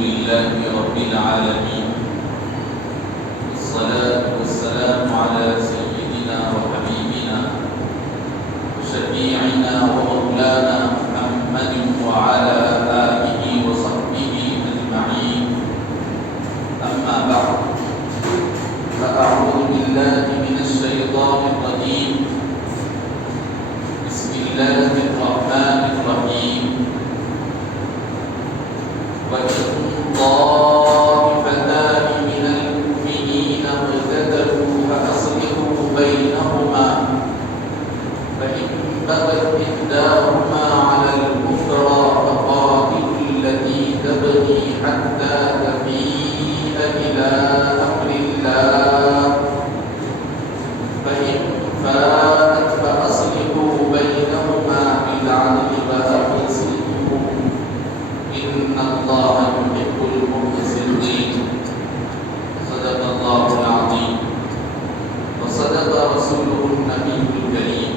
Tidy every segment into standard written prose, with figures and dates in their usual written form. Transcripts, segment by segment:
لله رب العالمين، والصلاة والسلام على سيدنا وحبيبنا وشفيعنا ومولانا محمد وعلى آله وصحبه أجمعين. أما بعد، فأعوذ بالله من الشيطان الرجيم. بسم الله الرحمن الرحيم. وإن طائفتان من المؤمنين اقتتلوا فأصلحوا بينهما، فإن بغت إحداهما على الأخرى فقاتلوا التي تبغي حتى تفيء إلى أمر الله، فإن فاءت فأصلحوا بينهما بالعدل وأقسطوا، إن الله يحب المقسطين. صدق الله العظيم وصدق رسوله النبي الكريم.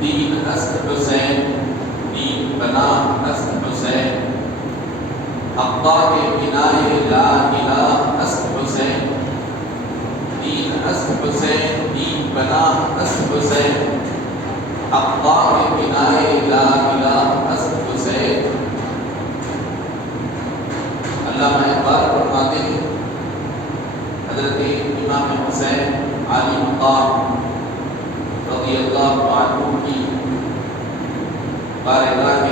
دین است حسین، دین بنا است حسین، حقا کے بنائے لا الہ است حسین. دین است حسین، دین بنا است حسین، حقا کے بنائے لا الہ است حسین. علامہ اقبال فرماتے ہیں حضرت امام حسین علی مقام رضی اللہ عنہ کی بارگاہ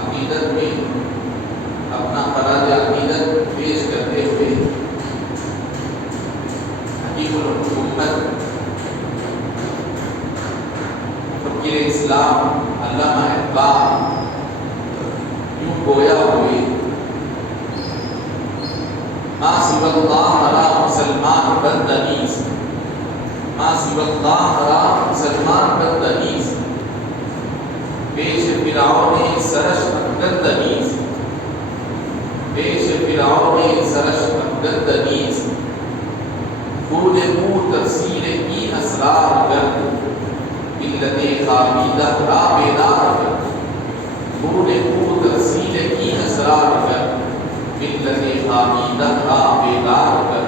عقیدت میں اپنا خراج عقیدت پیش کرتے ہوئے حکیم الحکومت فقیر اسلام علامہ اقبال یوں گویا ہوئے: ما سوى الله را مسلمان بدتمیز، ما سوى الله را مسلمان بدتمیز، پیش فرعون سرش بدتمیز، پیش فرعون سرش بدتمیز. خود منہ تفسیر کی اسرار کر، ملت خامیدہ را بیدار کر. خود منہ تفسیر کی اسرار کر، ملت خامیدہ را بیدار کر.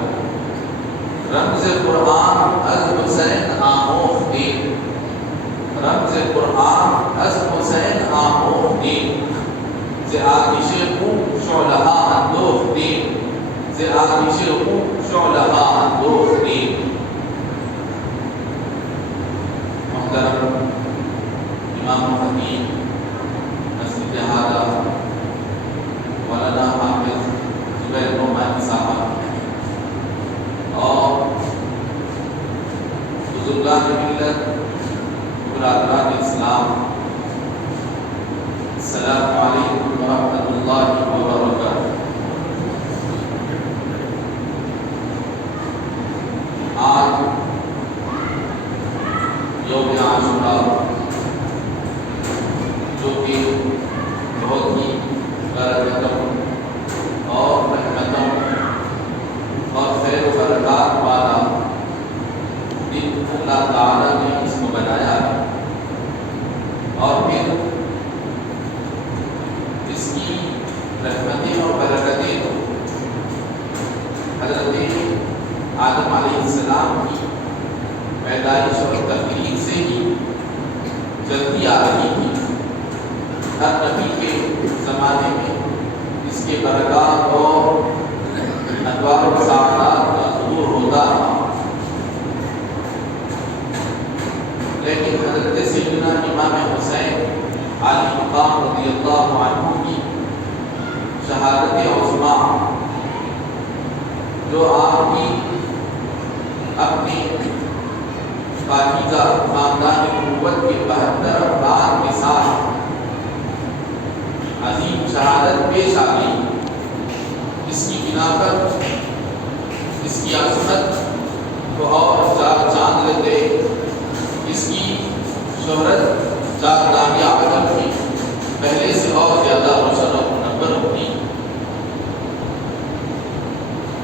رمز قرآن از حسین آموختی، رمز قرآن از حسین آموختی. ز آتش خون شعلہ اندوختی، ز آتش خون شعلہ اندوختی. محترم امام خطیب مسجد اعلیٰ مولانا حافظ زبیر نعمانی صاحب اور بزرگان ملت برادران اسلام، السلام علیکم ورحمۃ اللہ وبرکاتہ. آج یوم عاشوراء، جو کہ بہت ہی برکتوں اور رحمتوں اور خیر و برکات والا دن اللہ تعالیٰ نے اس کو بنایا ہے، اور پھر اس کی رحمتیں اور برکتیں تو حضرت آدم علیہ السلام کی پیدائش اور تخلیق سے ہی چلتی آ رہی تھی. ہر نبی کے زمانے میں اس کے برکات اور انوار و سعادات کا ظہور ہوتا ہے، لیکن حضرت سیدنا امام حسین علی مقام رضی اللہ عنہ کی شہادت عظمیٰ، جو آپ کی اپنے پاکیزہ خاندان نبوت کے 72 افراد کے ساتھ عظیم شہادت پیش آ گئی، اس کی بنا پر اس کی عظمت کو اور چار چاند لگ گئے، اس کی شہرت چار دانیہ عالم میں پہلے سے اور زیادہ روشن و منور ہوئی.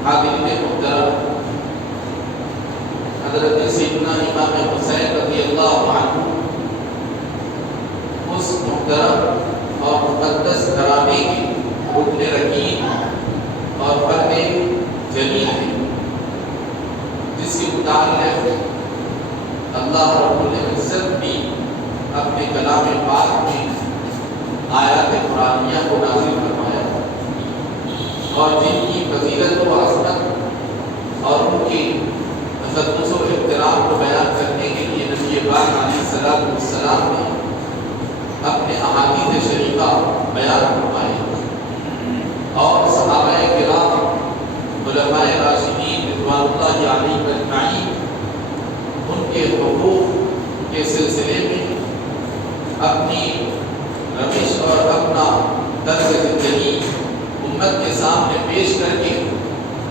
حاضرین محترم، حضرت سیدنا امام حسین رضی اللہ عنہ اللہ رب العزت بھی اپنے کلام پاک میں آیات قرآنیہ کو نازل فرمایا اور جن کی فضیلت و عظمت اور ان کی تقدس و احترام کو بیان کرنے کے لیے نبی پاک علیہ السلام نے اپنے احادیث شریفہ بیان فرمائے اور صحابہ کرام علماء راشدین رضوان اللہ علیہم اجمعین ان کے حقوق کے سلسلے میں اپنی روش اور اپنا طرز زندگی امت کے سامنے پیش کر کے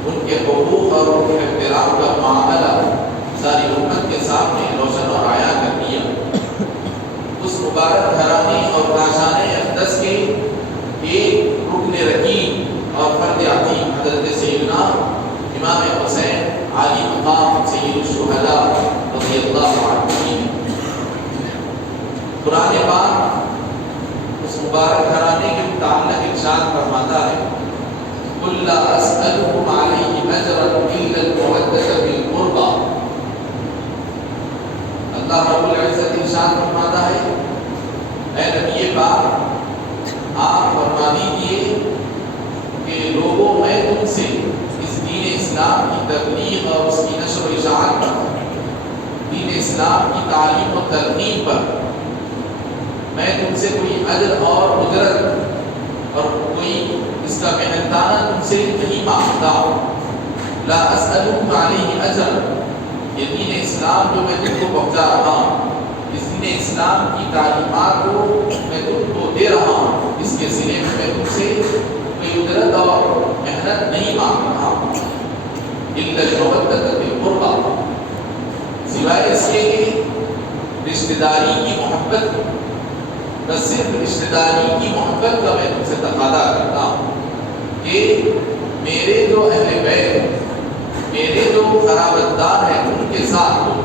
ان کے حقوق اور ان کے احترام کا معاملہ ساری امت کے سامنے روشن اور عیاں کر دیا۔ اس مبارک گھرانے اور کاشانِ اقدس کے ایک رکن رکین اور فرد عظیم حضرت سیدنا امام حسین عالی مقام سید الشہداء رضی اللہ عنہ۔ قرآن پاک اس مبارک گھرانے کے متعلق ارشاد فرماتا ہے قُلْ لَا أَسْأَلُكُمْ عَلَيْهِ أَجْرًا إِلَّا الْمَوَدَّةَ فِي الْقُرْبَى۔ اللہ رب العزت ارشاد فرماتا ہے اے نبی پاک آپ فرما دیجیے کہ لوگوں میں تم سے اس دین اسلام کی تبلیغ اور اس کی نشر و اشاعت پر، دین اسلام کی تعلیم و ترغیب پر میں تم سے کوئی اجر اور اجرت اور کوئی اس کا محنتانہ تم سے نہیں مانگتا۔ لا اسألکم علیہ اجر، یہ دین اسلام جو میں تم کو پہنچا رہا ہوں، اس دین اسلام کی تعلیمات کو میں تم کو دے رہا ہوں، اس کے سلے میں تم سے کوئی اجرت اور محنت نہیں مانگ رہا ہوں۔ الا المودۃ فی القربى، سوائے اس کے رشتہ داری کی محبت، بس صرف رشتہ داری کی محبت کا میں تم سے تقاضا کرتا ہوں کہ میرے جو اہل بیت، میرے جو قرابت دار ہیں ان کے ساتھ تم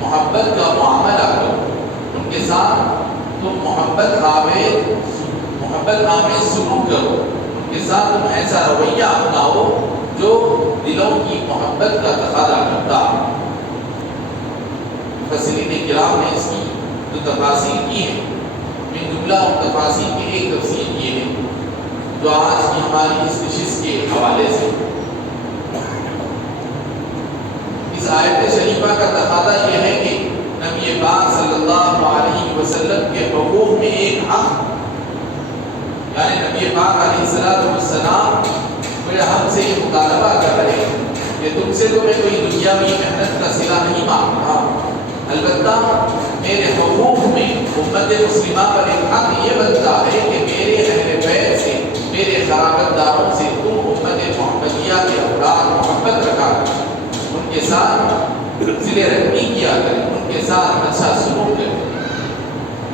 محبت کا معاملہ کرو، ان کے ساتھ تم محبت آمیز سلوک کرو، ان کے ساتھ تم ایسا رویہ اپناؤ جو دلوں کی محبت کا تقاضا کرتا۔ مفسرین کرام نے اس کی جو تفاسیر کی ہے، من جملہ تفاسیر کی ایک تفسیر یہ ہے جو آج کی ہماری اس نشست کے حوالے سے اس آیت شریفہ کا تقاضا یہ ہے کہ نبی پاک صلی اللہ علیہ وسلم کے حقوق میں ایک حق، یعنی نبی پاک علیہ السلام ہم سے یہ مطالبہ کر رہے ہیں کہ تم سے تو میں کوئی دنیاوی محنت کا صلہ نہیں مانگ رہا، البتہ میرے حقوق میں امت مسلمہ پر ایک حق یہ بنتا ہے کہ میرے اہل بیت سے، میرے قرابت داروں سے تم امت محمدیہ کے افراد محبت رکھا کریں، ان کے ساتھ صلہ رحمی کیا کریں، ان کے ساتھ اچھا سلوک کریں۔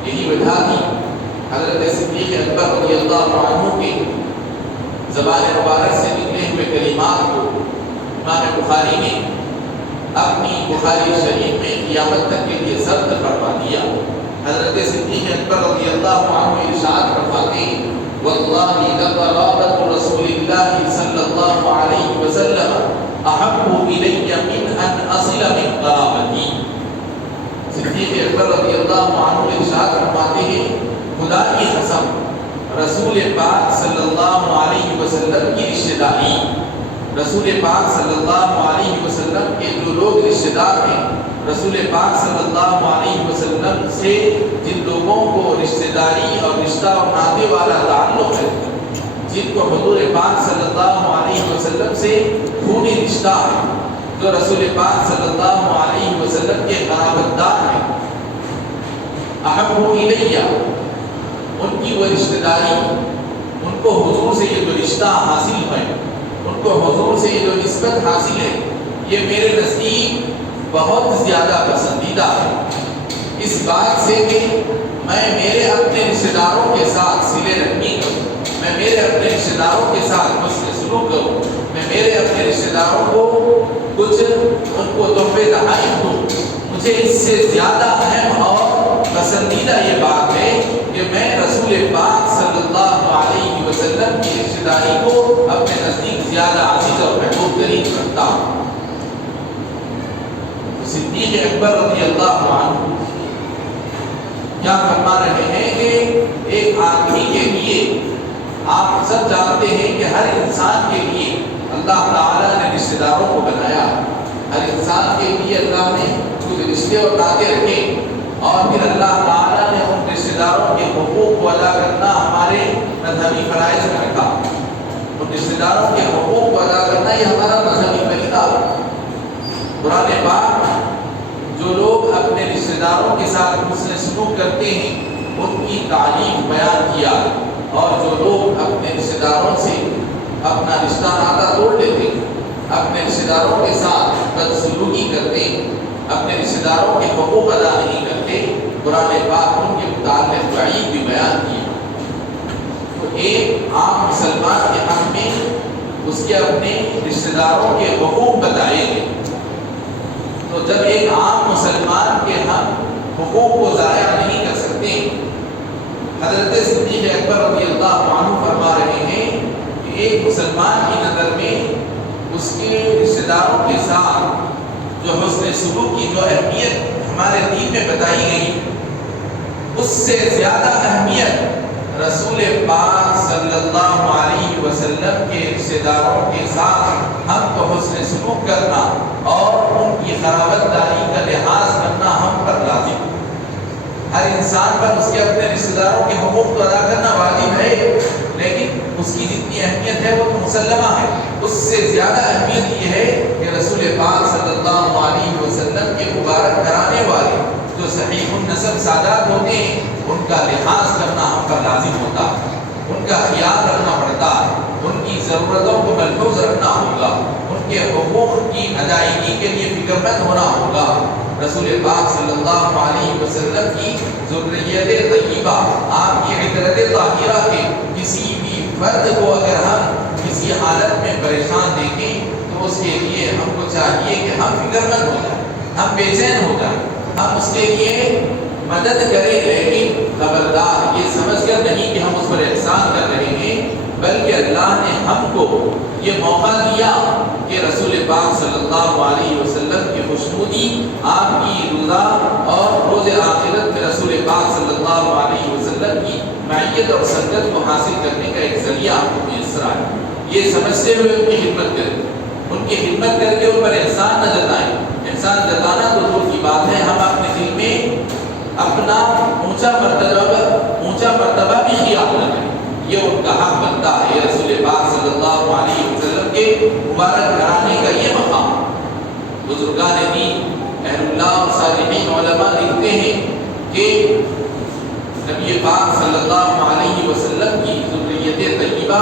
یہی وجہ تھی حضرت صدیق اکبر رضی اللہ عنہ کے زبان مبارک سے نکلے ہوئے کلمات کو امام بخاری نے اپنی بخاری شریف میں قیامت تک کے لیے ضبط فرما دیا۔ حضرت صدیق اکبر رضی اللہ عنہ ارشاد فرماتے ہیں واللہ لقرابۃ رسول اللہ صلی اللہ علیہ وسلم احب الی من ان اصل من قرابتی۔ صدیق اکبر رضی اللہ عنہ ارشاد فرماتے ہیں خدا کی قسم، رسول پاک صلی اللہ علیہ وسلم کی رشتہ داری، رسول پاک صلی اللہ علیہ وسلم کے جو لوگ رشتہ دار ہیں، رسول پاک صلی اللہ علیہ وسلم سے جن لوگوں کو رشتہ داری اور رشتہ اور ناطے والا تعلق ہے، جن کو حضور پاک صلی اللہ علیہ وسلم سے خونی رشتہ ہے، جو رسول پاک صلی اللہ علیہ وسلم کے قرابت دار ہیں، احب الیہ، ان کی وہ رشتہ داری، ان کو حضور سے یہ جو رشتہ حاصل ہے، ان کو حضور سے یہ جو نسبت حاصل ہے، یہ میرے نزدیک بہت زیادہ پسندیدہ ہے، اس بات سے کہ میں میرے اپنے رشتہ داروں کے ساتھ صلہ رحمی کروں، میں میرے اپنے رشتہ داروں کے ساتھ حسن سلوک کروں، میں میرے اپنے رشتہ داروں کو کچھ ان کو تحفے تحائف دوں، مجھے اس سے زیادہ اہم اور پسندیدہ یہ بات ہے کہ میں رسول پاک صلی اللہ علیہ وسلم کی رشتہ داری کو اپنے نزدیک زیادہ عزیز اور محبوب ترین کرتا ہوں۔ صدیق اکبر رضی اللہ عنہ کیا فرما رہے ہیں کہ ایک آدمی کے لیے، آپ سب جانتے ہیں کہ ہر انسان کے لیے اللہ تعالیٰ نے رشتہ داروں کو بنایا، ہر انسان کے لیے اللہ نے کچھ رشتے اور ناطے رکھے، اور پھر اللہ تعالیٰ نے ان رشتہ داروں کے حقوق کو ادا کرنا ہمارے مذہبی فرائض میں رکھا۔ ان رشتہ داروں کے حقوق کو ادا کرنا یہ ہمارا مذہبی طریقہ ہے۔ قرآن پاک جو لوگ اپنے رشتہ داروں کے ساتھ حسن سلوک کرتے ہیں ان کی تعریف بیان کیا، اور جو لوگ اپنے رشتہ داروں سے اپنا رشتہ ناطا توڑ لیتے، اپنے رشتہ داروں کے ساتھ بدسلوکی کرتے، اپنے رشتہ داروں کے حقوق ادا نہیں کرتے، قرآن پاک ان کے متعلق وعید بھی بیان کی۔ تو ایک عام مسلمان کے حق میں اس کے اپنے رشتہ داروں کے حقوق بتائے گئے، تو جب ایک عام مسلمان کے ہم حقوق کو ضائع نہیں کر سکتے، حضرت صدیق اکبر رضی اللہ عنہ فرما رہے ہیں کہ ایک مسلمان کی نظر میں اس کے رشتہ داروں کے ساتھ جو حسن سلوک کی جو اہمیت ہمارے دین میں بتائی گئی، اس سے زیادہ اہمیت رسول پاک صلی اللہ علیہ وسلم کے رشتہ داروں کے ساتھ ہم کو حسن سلوک کرنا اور ان کی خرابت داری کا لحاظ کرنا ہم پر لازم ہے۔ ہر انسان پر اس کے اپنے رشتہ داروں کے حقوق کو ادا کرنا واجب ہے، لیکن اس کی جتنی اہمیت ہے وہ تو مسلمہ ہے، اس سے زیادہ اہمیت یہ ہے کہ رسول پاک صلی اللہ علیہ وسلم کے مبارک کرانے والے جو صحیح النسب سادات ہوتے ہیں ان کا لحاظ کرنا ہم پر لازم ہوتا ہے، ان کا خیال رکھنا پڑتا ہے، ان کی ضرورتوں کو ملحوظ رکھنا ہوگا، ان کے حقوق کی ادائیگی کے لیے فکر مند ہونا ہوگا۔ رسول پاک صلی اللہ علیہ وسلم کی ذریت طیبہ، آپ کی عطرت طاہرہ کے کسی بھی فرد کو اگر ہم کسی حالت میں پریشان دیکھیں تو اس کے لیے ہم کو چاہیے کہ ہم فکر مند ہو جائیں، ہم بے چین ہو جائیں، ہم اس کے لیے مدد کریں، لیکن خبردار یہ سمجھ کر نہیں کہ ہم اس پر احسان کر رہے ہیں، بلکہ اللہ نے ہم کو یہ موقع دیا کہ رسول پاک صلی اللہ علیہ وسلم کی خوشنودی، آپ کی رضا اور روز آخرت میں رسول پاک صلی اللہ علیہ وسلم کی معیت اور سنگت کو حاصل کرنے کا ایک ذریعہ آپ کو میسر ہے۔ یہ سمجھتے ہوئے ان کی خدمت کریں، ان کی خدمت کر کے ان پر احسان نہ جتائیں۔ احسان جتانا تو دور کی بات ہے، ہم اپنے دل میں اپنا اونچا مرتبہ بھی خیال نہ کریں، یہ ان کا حق بنتا ہے۔ رسول پاک صلی اللہ علیہ وسلم کے مبارک گھرانے کا یہ مقام، بزرگان دین اہل اللہ اور صالحین علماء لکھتے ہیں کہ نبی پاک صلی اللہ علیہ وسلم کی ذریت طیبہ،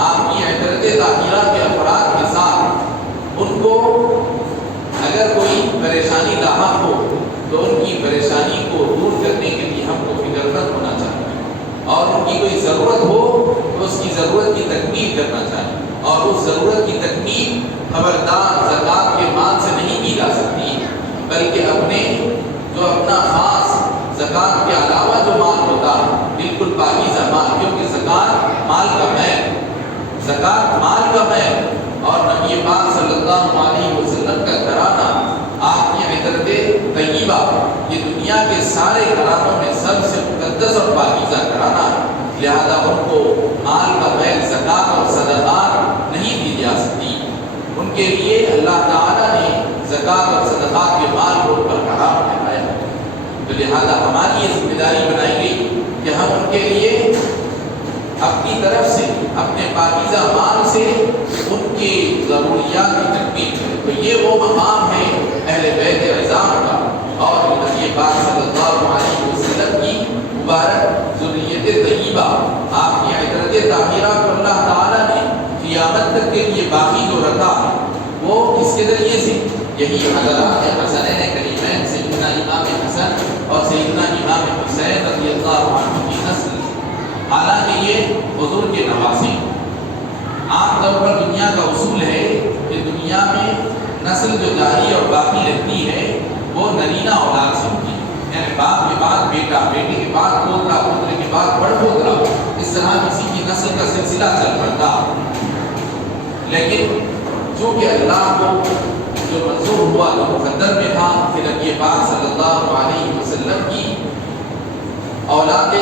آپ کی عطرت طاہرہ کے افراد کے ساتھ ان کو اگر کوئی پریشانی لاحق ہو تو ان کی پریشانی کو دور کرنے کے لیے ہم کو فکر مند ہونا چاہیے، اور ان کی کوئی ضرورت ہو تو اس کی ضرورت کی تکمیل کرنا چاہیے، اور اس ضرورت کی تکمیل خبردار زکوٰۃ کے مال سے نہیں کی جا سکتی، بلکہ اپنا خاص زکوٰۃ کے علاوہ جو مال ہوتا ہے بالکل پاکیزہ مال، کیونکہ زکوٰۃ مال کا محل، زکوٰۃ مال کا محل، اور نبی پاک صلی اللہ علیہ وسلم کا گھرانہ، آپ کی عطرت طیبہ، یہ دنیا کے سارے گھرانوں میں سب سے مقدس اور پاکیزہ گھرانہ ہے، لہذا ان کو مال کا محل زکوٰۃ اور صدقات نہیں دی جا سکتی، ان کے لیے اللہ تعالیٰ نے زکوٰۃ اور صدقات کے مال کو ان پر حرام ٹھہرایا، تو لہذا ہماری یہ ذمہ داری بنائی گئی کہ ہم ان کے لیے اپنی طرف سے اپنے پاکیزہ مال سے ان کی ضروریات کی تکمیل کریں۔ تو یہ وہ مقام ہے اہل بیت عظام کا، اور نبی پاک صلی اللہ علیہ وسلم کی مبارک ذریت طیبہ، آپ کی عطرت طاہرہ کو اللہ تعالیٰ نے قیامت تک کے لیے باقی جو رکھا وہ کس کے ذریعے سے؟ یہی حضرات حسنین کریمین سیدنا امام حسن اور سیدنا امام حسین رضی اللہ عنہ کی نسل، حالانکہ یہ حضور کے نواسے۔ عام طور پر دنیا کا اصول ہے کہ دنیا میں نسل جو جاری اور باقی رہتی ہے وہ نرینہ اولاد سے ہوتی ہے، یعنی باپ کے بعد بیٹا، بیٹے کے بعد پوترا، پوترے کے بعد بڑ پوترا، اس طرح کسی کی نسل کا سلسلہ چل پڑتا۔ لیکن چونکہ اللہ کو جو منظور ہوا جو مقدر میں تھا کہ نبی پاک صلی اللہ علیہ وسلم کی اولاد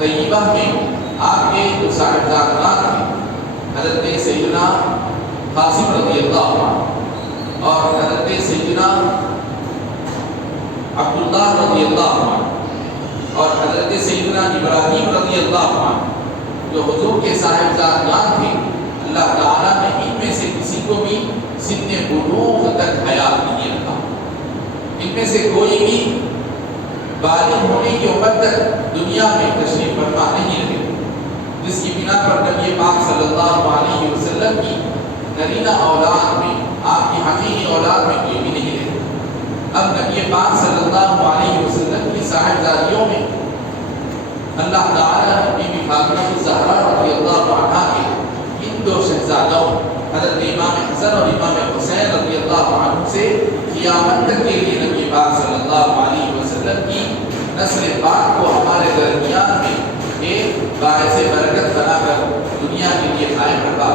طیبہ میں آپ کے جو صاحبزادگان تھے حضرت سیدنا قاسم رضی اللہ عنہ اور حضرت سیدنا عبداللہ رضی اللہ عنہ اور حضرت سیدنا ابراہیم رضی اللہ عنہ جو حضور کے صاحبزادگان تھے، اللہ تعالیٰ نے ان میں سے کسی کو بھی سن بلوغ تک حیات نہیں رکھا۔ ان میں سے کوئی بھی بالغ ہونے کی عمر تک دنیا میں تشریف فرما نہیں رہے، جس کی بنا پر نبی پاک صلی اللہ علیہ وسلم کی نرینہ اولاد میں، آپ کی حقیقی اولاد میں کوئی بھی نہیں رہے۔ اب نبی پاک صلی اللہ علیہ وسلم کی صاحبزادیوں میں اللہ تعالیٰ نے بی بی فاطمہ الزہرا رضی اللہ عنہا کے ان دو شہزادوں حضرت امام حسن اور امام حسین رضی اللہ عنہ سے قیامت تک کے لیے نبی پاک صلی اللہ علیہ وسلم کی نسل پاک کو ہمارے درمیان میں ایک باعث برکت بنا کر دنیا کے لیے قائم رکھا۔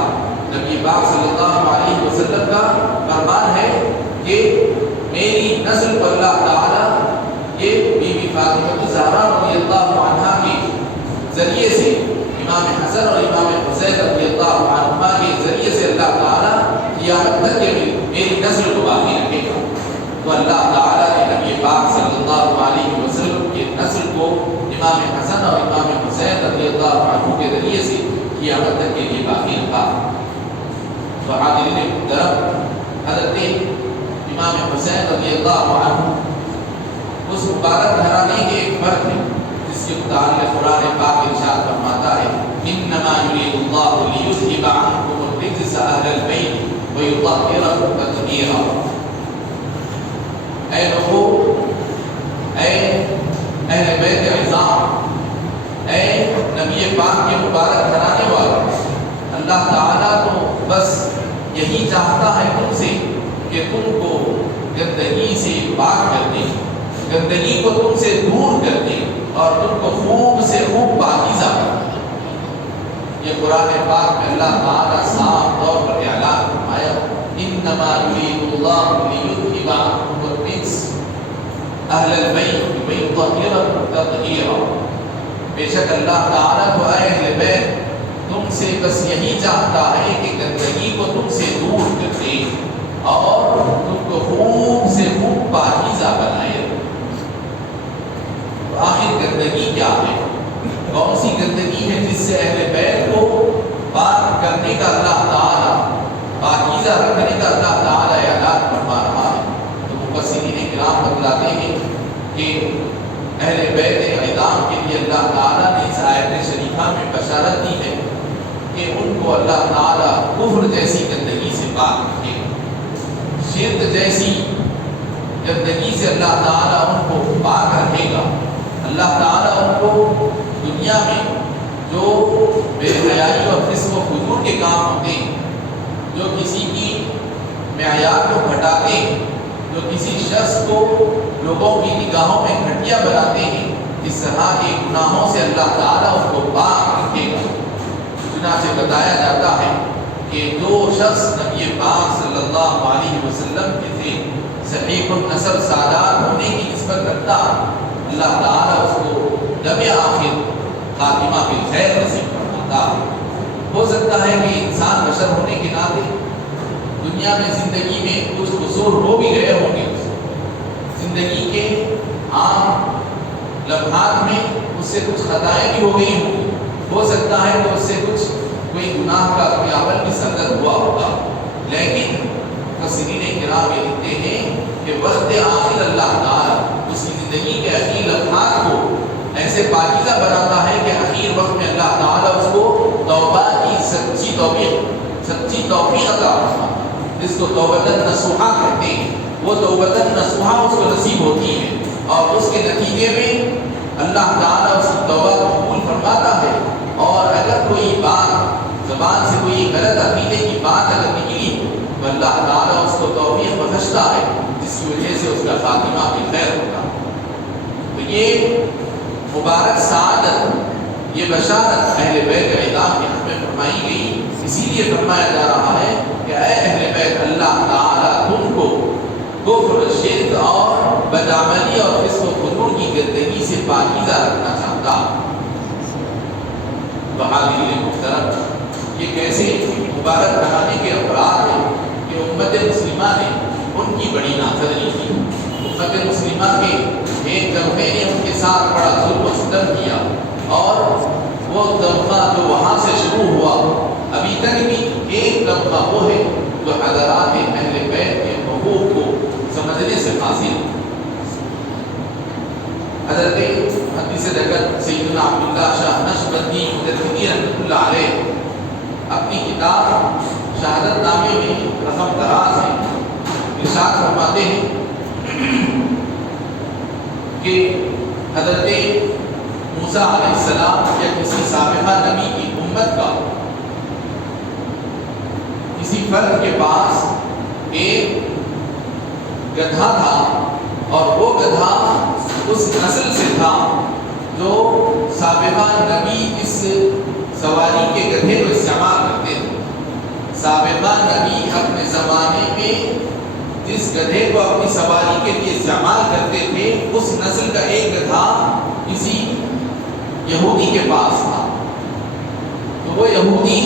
نبی پاک صلی اللہ علیہ وسلم کا فرمان ہے کہ میری نسل پر اللہ تعالیٰ یہ بی بی فاطمہ الزہرا رضی اللہ عنہا کے ذریعے سے، امام حسن اور امام حسین رضی اللہ عنہما کے ذریعے سے اللہ تعالیٰ قیامت تک کے میری نسل کو باقی رکھے گا۔ تو اللہ تعالیٰ نے نبی پاک صلی اللہ علیہ وسلم کے نسل کو امام حسن اور امام حسین رضی اللہ عنہ کے ذریعے سے قیامت تک کے لیے باقی رکھا۔ تو حاضرین محترم، حضرت امام حسین رضی اللہ عنہ اس مبارک گھرانے کے ایک مرد ہیں جس کے متعلق قرآن پاک ارشاد فرماتا ہے انما یرید اللہ لیذھب عنکم الرجس اہل البیت ویطہرکم تطہیرا۔ اے لوگو، اے اہل بیت عظام، اے نبی پاک کے مبارک گھرانے والوں، اللہ تعالیٰ تو بس یہی چاہتا ہے تم سے کہ تم کو گندگی سے پاک کر دے، گندگی کو تم سے دور کر دے اور تم کو خوب سے خوب پاکیزہ کر دے۔ یہ قرآن پاک میں اللہ تعالیٰ صاف طور پر اعلان فرمایا انما یرید اللہ لیذھب عنکم الرجس اہل البیت ویطہرکم تطہیرا۔ بے شک اللہ تعالیٰ کو اے اہل بیت تم سے بس یہی چاہتا ہے کہ گندگی کو تم سے دور کر دے اور تم کو خوب سے خوب پاکیزہ بنائے۔ آخر گندگی کیا ہے؟ کون سی گندگی ہے جس سے اہل بیت کو پاک کرنے کا اللہ تعالیٰ، پاکیزہ رکھنے کا اللہ تعالیٰ اعلان فرما رہا ہے؟ تو مفسرین کرام بتلاتے ہیں کہ اہل بیت عظام کے لیے اللہ تعالیٰ نے اس آیت شریفہ میں بشارت دی ہے کہ ان کو اللہ تعالیٰ کفر جیسی گندگی سے پاک رکھے گا، شرک جیسی گندگی سے اللہ تعالیٰ ان کو پاک رکھے گا۔ اللہ تعالیٰ ان کو دنیا میں جو بے حیائی اور فسق و فجور کے کام ہوتے ہیں، جو کسی کی معیار کو گھٹاتے ہیں، جو کسی شخص کو لوگوں کی نگاہوں میں گھٹیا بناتے ہیں، اس طرح کے گناہوں سے اللہ تعالیٰ اس کو پاک رکھے گا۔ چنانچہ بتایا جاتا ہے کہ جو شخص نبی پاک صلی اللہ علیہ وسلم کے سے صحیح النسب سادات ہونے کی نسبت رکھتا، اللہ تعالیٰ اس کو دم آخر خاتمہ بالخیر نصیب فرماتا۔ ہو سکتا ہے کہ انسان بشر ہونے کے ناطے دنیا میں زندگی میں کچھ قصور ہو بھی گئے ہوں گے، زندگی کے عام لمحات میں اس سے کچھ خطائیں بھی ہو گئی ہوں گی، ہو سکتا ہے کہ اس سے کچھ کوئی گناہ کا کوئی عمل بھی سرزد ہوا ہوگا، لیکن مفسرین کرام یہ لکھتے ہیں کہ وقت آخر اللہ تعالیٰ اس کی زندگی کے اخیر لمحات کو ایسے پاکیزہ بناتا ہے کہ اخیر وقت میں اللہ تعالیٰ اس کو توبہ کی سچی توفیق عطا فرماتا ہے، جس کو توبۃ نصوحہ کہتے ہیں۔ وہ توبۃ نصوحہ اس کو نصیب ہوتی ہے اور اس کے نتیجے میں اللہ تعالیٰ اس کی توبہ کو قبول فرماتا ہے، اور اگر کوئی بات زبان سے کوئی غلط عقیدے کی بات اگر نکلی تو اللہ تعالیٰ اس کو توفیق بخشتا ہے، جس کی وجہ سے اس کا خاتمہ بالخیر ہوتا ہے۔ تو یہ مبارک سعادت، یہ بشارت اہل بیت عظام کے حق میں فرمائی گئی، اسی لیے فرمایا جا رہا ہے کہ اے اہل بیت اللہ تعالیٰ تم کفر، شرک اور بدعملی اور فسق و فجور کی گندگی سے پاکیزہ رکھنا چاہتا۔ تو حاضرین محترم، یہ کیسے مبارک کہانی کے افراد ہیں کہ امت مسلمہ نے ان کی بڑی نافرمانی کی۔ امت مسلمہ کے ایک طبقے نے ان کے ساتھ بڑا ظلم و ستم کیا، اور وہ طبقہ جو وہاں سے شروع ہوا، ابھی تک بھی ایک طبقہ وہ ہے جو حضرات اہل بیت کے حقوق کو سمجھنے سے قاصر۔ حضرت حدیث جگت سیدنا عبداللہ شاہ نقشبندی مجددی رحمۃ اللہ علیہ اپنی کتاب شہادت نامے میں رقم دراز ہے، ارشاد فرماتے ہیں کہ حضرت موسیٰ علیہ السلام یا کسی سابقہ نبی کی امت کا کسی فرد کے پاس ایک گدھا تھا، اور وہ گدھا اس نسل سے تھا جو سابقہ نبی اس سواری کے گدھے کو استعمال کرتے تھے۔ سابقہ نبی اپنے زمانے میں جس گدھے کو اپنی سواری کے لیے استعمال کرتے تھے، اس نسل کا ایک گدھا کسی یہودی کے پاس تھا۔ تو وہ یہودی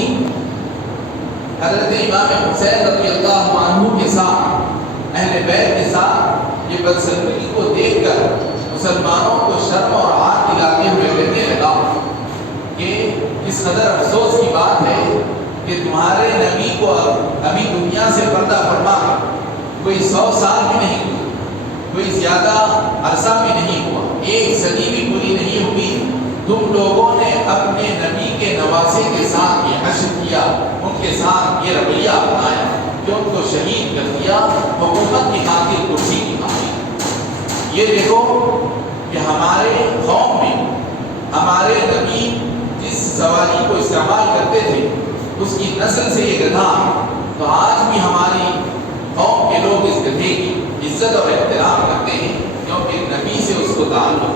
حضرت امام حسین رضی اللہ عنہ کے ساتھ، اہل بیت کے ساتھ یہ بدسلوکی کو دیکھ کر مسلمانوں کو شرم اور ہاتھ دلاتے ہوئے کہنے لگا کہ اس قدر افسوس کی بات ہے کہ تمہارے نبی کو ابھی دنیا سے پردہ فرما کوئی 100 سال بھی نہیں ہوا، کوئی زیادہ عرصہ بھی نہیں ہوا، 1 صدی بھی پوری نہیں ہوئی، تم لوگوں نے اپنے نبی کے نواسے کے ساتھ یہ حشر کیا، ان کے ساتھ یہ رویہ اپنایا کہ ان کو شہید کر دیا حکومت کی خاطر، کرسی کی خاطر۔ یہ دیکھو کہ ہمارے قوم میں ہمارے نبی جس سواری کو استعمال کرتے تھے اس کی نسل سے یہ گدھا، تو آج بھی ہماری قوم کے لوگ اس گدھے کی عزت اور احترام کرتے ہیں کیونکہ نبی سے اس کو تعلق۔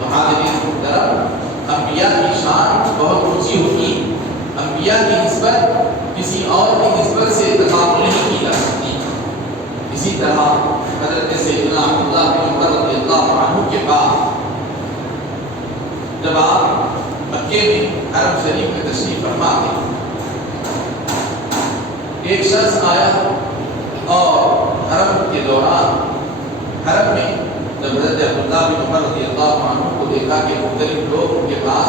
تو حاضرین محترم، انبیاء کی شان بہت اونچی ہوتی، انبیاء کی نسبت کسی اور کی نسبت سے تقابل نہیں کی جا سکتی۔ اسی طرح حضرت سیدنا عبداللہ بن عمر رضی اللہ عنہ کے بعد جب آپ مکے میں حرم شریف میں تشریف فرما تھے، ایک شخص آیا اور حرم کے دوران حرم میں جب حضرت عبداللہ بن عمر رضی اللہ عنہ کو دیکھا کہ مختلف لوگ ان کے پاس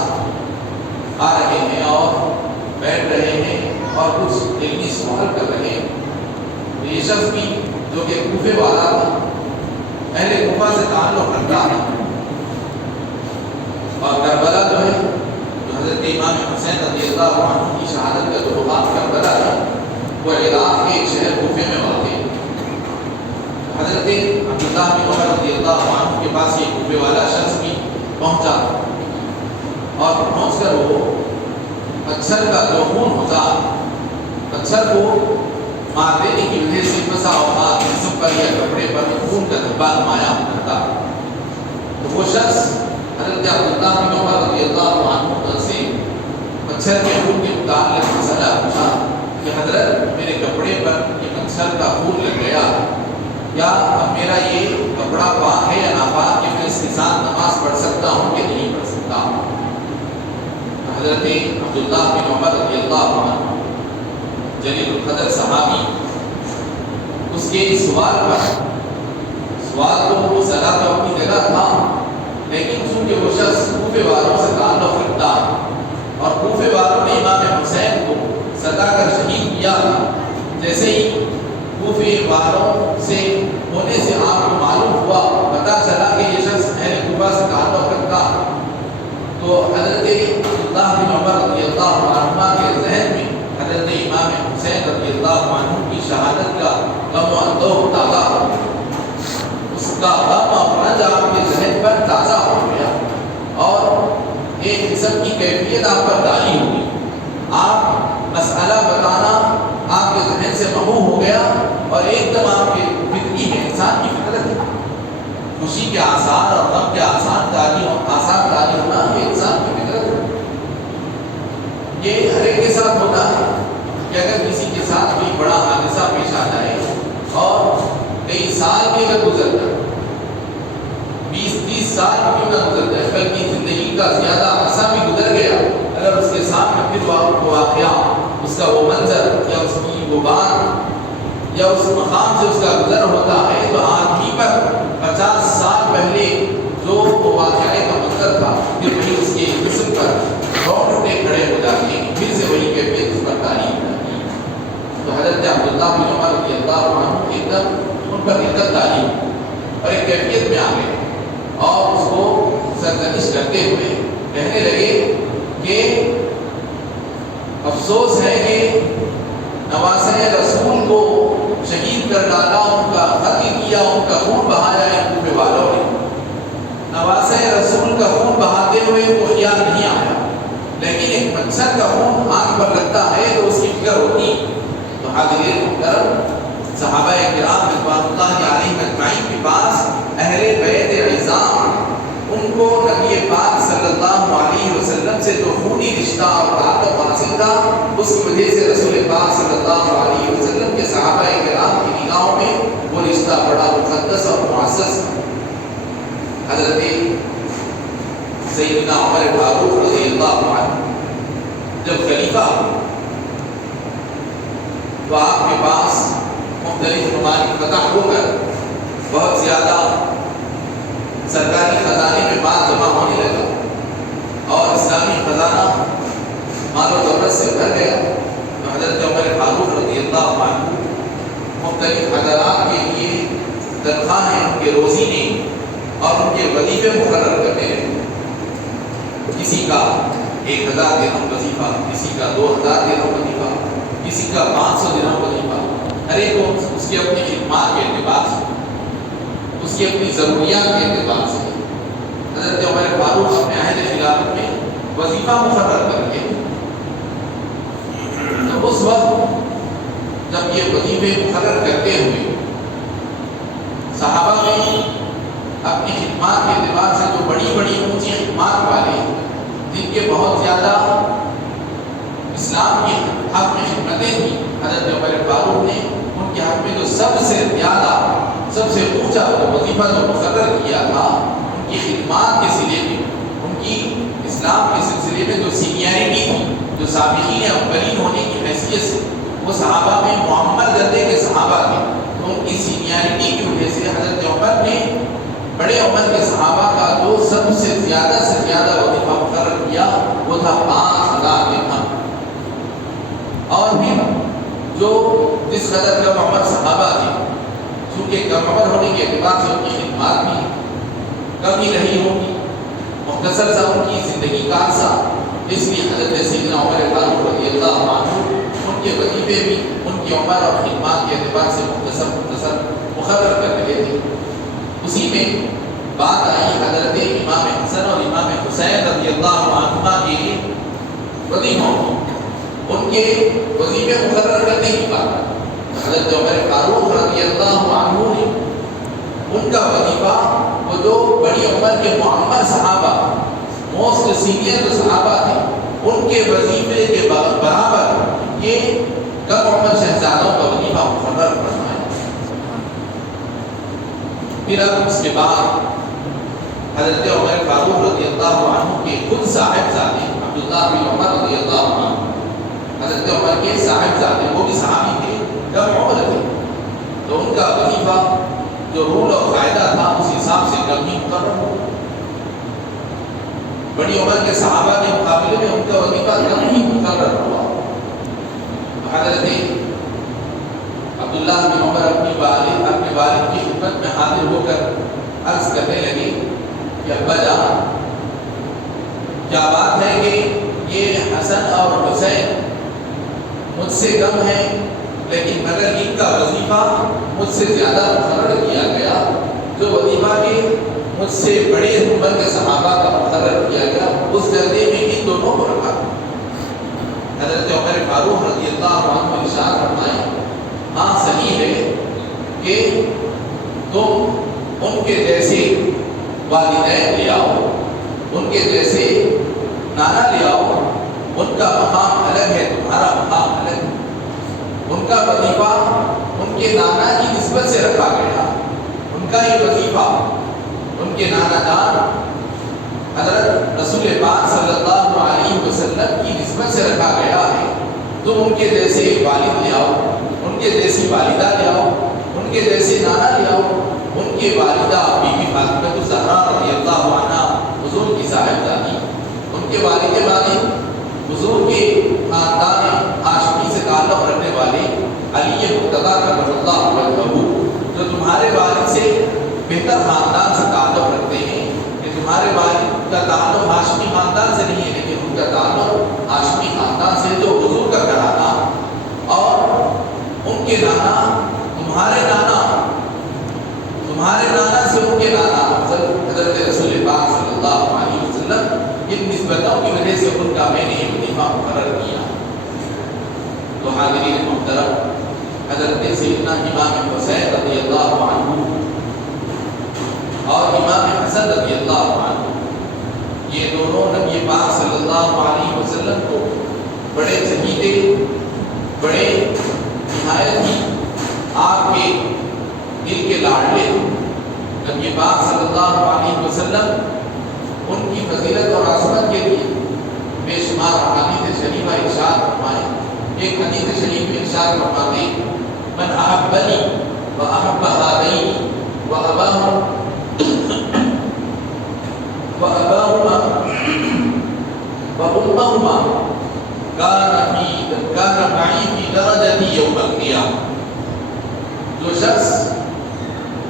آ رہے ہیں اور بیٹھ رہے ہیں اور کچھ علمی سوال کر رہے ہیں، تو یہ شخص بھی جو کہ کوفے والا تھا، اہل کوفہ سے تعلق رکھتا ہے، اور کربلا جو ہے جو حضرت امام حسین رضی اللہ عنہ کی شہادت کا جو مقام کربلا ہے وہ عراق کے ایک شہر کوفے میں واقع ہے۔ حضرت عبداللہ بن عمر رضی اللہ عنہ کے پاس یہ کوفے والا شخص بھی پہنچا، اور پہنچ کر وہ مچھر کا جو خون ہوتا، مچھر کو مار دینے کی وجہ سے بسا اوقات جسم پر یا کپڑے پر خون کا دھبا نمایاں کرتا، تو وہ شخص حضرت عبداللہ بن عمر رضی اللہ عنہ سے مچھر کے خون کے متعلق مسئلہ پوچھا کہ حضرت میرے کپڑے پر یہ مچھر کا خون لگ گیا، یا اب میرا یہ کپڑا پاک ہے یا ناپاک، کہ میں اس کے ساتھ نماز پڑھ سکتا ہوں کہ نہیں پڑھ سکتا ہوں؟ حضرت عبداللہ بن عمر رضی اللہ عنہ جلیل القدر صحابی، اس کے سوال تو وہ سزا تو اپنی جگہ تھا، لیکن چونکہ وہ شخص کوفے والوں سے تعلق رکھتا اور کوفے والوں نے امام حسین کو ستا کر شہید کیا تھا، جیسے ہی کوفے والوں سے ہونے سے آپ کو معلوم ہوا، پتہ چلا کہ یہ شخص اہل کوفہ سے تعلق رکھتا، تو حضرت عبداللہ بن عمر رضی اللہ عنہ کے ذہن میں حضرت امام حسین رضی اللہ عنہ کی شہادت کا غم و اندوہ تازہ ہو گیا، اس کا غم اور رنج آپ کے ذہن پر تازہ ہو گیا، اور ایک قسم کی کیفیت آپ پر طاری ہوئی، آپ مسئلہ بتانا آپ کے ذہن سے محو ہو گیا، اور ایک دم آپ کے فطری میں انسان کی فطرت ہے، خوشی کے آثار اور غم کے آثار طاری ہونا یہ انسان کی فطرت ہے۔ یہ ہر ایک کے ساتھ ہوتا ہے کہ اگر کسی کے ساتھ کوئی بڑا حادثہ پیش آ جائے اور کئی سال سال کیوں نہ گزر جائے، بلکہ زندگی کا زیادہ عرصہ بھی گزر گیا، اگر اس کے سامنے پھر وہ واقعہ، اس کا وہ منظر یا اس کی وہ بات یا اس مقام سے اس کا گزر ہوتا ہے، تو آدمی پر 50 سال پہلے جو وہ واقعے کا منظر تھا پھر وہی اس کے جسم پر روٹے کھڑے ہو جاتے ہیں، پھر سے وہی کیفیت اس پر تعریف کرتی ہے۔ تو حضرت عبداللہ بن عمر رضی اللہ عنہ ایک دم ان پر عزت تعریف اور ایک کیفیت میں آ گئے اور اس کو سرزنش کرتے ہوئے کہنے لگے کہ افسوس ہے کہ نواسۂ رسول کو شہید کر ڈالا، ان کا قتل کیا، ان کا خون بہایا ان کوفے والوں نے۔ نواسۂ رسول کا خون بہاتے ہوئے کو خیال نہیں آیا، لیکن ایک مچھر کا خون آنکھ پر لگتا ہے تو اس کی فکر ہوتی۔ تو حاضرین محترم، صحابہ کرام رضوان اللہ علیہم اجمعین کے پاس اہل بیت عظام، ان کو نبی پاک صلی اللہ علیہ وسلم سے جو خونی رشتہ اور تعلق حاصل تھا، اس کی وجہ سے رسول پاک صلی اللہ علیہ وسلم کے صحابہ کرام کی نگاہوں میں وہ رشتہ بڑا مقدس اور معزز تھا۔ حضرت سیدنا عمر فاروق رضی اللہ عنہ جب خلیفہ تو آپ کے پاس مختلف ممالک فتح ہو کر بہت زیادہ سرکاری خزانے میں مال جمع ہونے لگا اور اسلامی خزانہ مال و دولت سے بھر گیا، تو حضرت عمر فاروق رضی اللہ عنہ مختلف حضرات کے لیے تنخواہیں، ان کے روزی نے اور ان کے وظیفے مقرر کرتے رہے۔ کسی کا 1000 درہم وظیفہ، کسی کا 2000 درہم وظیفہ، کسی کا 500 درہم وظیفہ، ہر ایک کو اس کی اپنی خدمات کے اعتبار سے، اس کی اپنی ضروریات کے اعتبار سے حضرت عمر فاروق اپنے عہد خلافت میں وظیفہ مقرر کر کے، تو اس وقت جب یہ وظیفے مقرر کرتے ہوئے صحابہ میں اپنی خدمات کے اعتبار سے جو بڑی بڑی اونچی خدمات والے، جن کے بہت زیادہ اسلام کے حق میں خدمتیں تھیں، حضرت عمر فاروق نے ان کے حق میں جو سب سے زیادہ، سب سے اونچا وظیفہ جو مقرر کیا تھا، ان کی خدمات کے سلسلے میں، ان کی اسلام کے سلسلے میں جو سینیئرٹی تھی، جو سابقین اولین ہونے کی حیثیت سے وہ صحابہ میں معمر درجے کے صحابہ تھے، تو ان کی سینیئرٹی کی وجہ سے حضرت عمر نے بڑے عمر کے صحابہ کا جو سب سے زیادہ وظیفہ مقرر کیا وہ تھا 5000 درہم۔ اور پھر جو جس قدر کم عمر صحابہ تھے، چونکہ کم عمر ہونے کے اعتبار سے ان کی خدمات بھی کم ہی رہی ہوگی، مختصر سا ان کی زندگی کا عرصہ، اس لیے حضرت سیدنا عمر فاروق رضی اللہ عنہ ان کے وظیفے بھی ان کی عمر اور خدمات کے اعتبار سے مختصر مقرر کر رہے تھے۔ اسی میں بات آئی حضرت امام حسن اور امام حسین رضی اللہ عنہما کے وظیفوں کی، ان کے وظیفے مقرر کرنے کی بات۔ حضرت عمر فاروق رضی اللہ عنہ نے ان کا وظیفہ، وہ جو بڑی عمر کے معمر صحابہ، موسٹ سینئر جو صحابہ تھے، ان کے وظیفے کے برابر یہ کم عمر شہزادوں کا وظیفہ مقرر فرمایا۔ پھر اب اس کے بعد حضرت عمر فاروق رضی اللہ عنہ کے خود صاحبزادے عبداللہ بن عمر رضی اللہ عنہ، حضرت عمر کے صاحبزادے، وہ بھی صحابی تھے، کم عمر تھے، تو ان کا وظیفہ جو رول اور قاعدہ تھا اس حساب سے کم ہی مقرر ہو۔ بڑی عمر کے صحابہ کے مقابلے میں ان کا وظیفہ کم ہی مقرر ہوا۔ حضرت عبداللہ بن عمر اپنے والد کی خدمت میں حاضر ہو کر عرض کرنے لگے کہ ابا جان، کیا بات ہے کہ یہ حسن اور حسین مجھ سے کم ہے، لیکن مگر ان کا وظیفہ مجھ سے زیادہ مقرر کیا گیا، جو وظیفہ کے مجھ سے بڑے عمر کے صحابہ کا مقرر کیا گیا، اس درجے میں ان دونوں کو رکھا۔ حضرت عمر فاروق رضی اللہ عنہ ارشاد فرمائے، ہاں صحیح ہے کہ تم ان کے جیسے والدین لے آؤ، ان کے جیسے نانا لے آؤ، ان کا مقام الگ ہے، تمہارا مقام الگ ہے۔ ان کا وظیفہ ان کے نانا کی نسبت سے رکھا گیا، ان کا یہ وظیفہ ان کے نانا جان حضرت رسول پاک صلی اللہ علیہ وسلم کی نسبت سے رکھا گیا ہے. تم ان کے جیسے والد لے آؤ، ان کے جیسی والدہ لے آؤ، ان کے جیسے نانا لے آؤ. ان کے والدہ بی بی فاطمہ الزہرا رضی اللہ عنہا حضور کی صاحبزادی، ان کے والد والد حضور کے خاندان ہاشمی سے تعلق رکھنے والے علی مرتضیٰ کرم اللہ وجہہ، جو تمہارے والد سے بہتر خاندان سے تعلق رکھتے ہیں. کہ تمہارے والد کا تعلق ہاشمی خاندان سے نہیں ہے، لیکن ان کا تعلق ہاشمی خاندان سے جو حضور کا گھرانہ، اور ان کے نانا تمہارے نانا سے ان کے نانا حضرت رسول پاک صلی اللہ علیہ وسلم، ان نسبتوں کی وجہ سے ان کا میں نے وظیفہ مقرر کیا. تو حاضرین محترم، حضرت سیدنا امام حسین رضی اللہ عنہ اور امام حسن رضی اللہ عنہ، یہ دونوں نبی پاک صلی اللہ علیہ وسلم کو بڑے چہیتے، بڑے نہایت ہی آپ کے دل کے لاڈلے. نبی پاک صلی اللہ علیہ وسلم ان کی فضیلت اور عظمت کے لیے بے شمار حدیث شریفہ ارشاد فرمائے. ایک حدیث شریف میں ارشاد فرماتے ہیں: من احبنی واحب هذین واباہما وامہما کان معی فی درجتی یوم القیامہ. جو شخص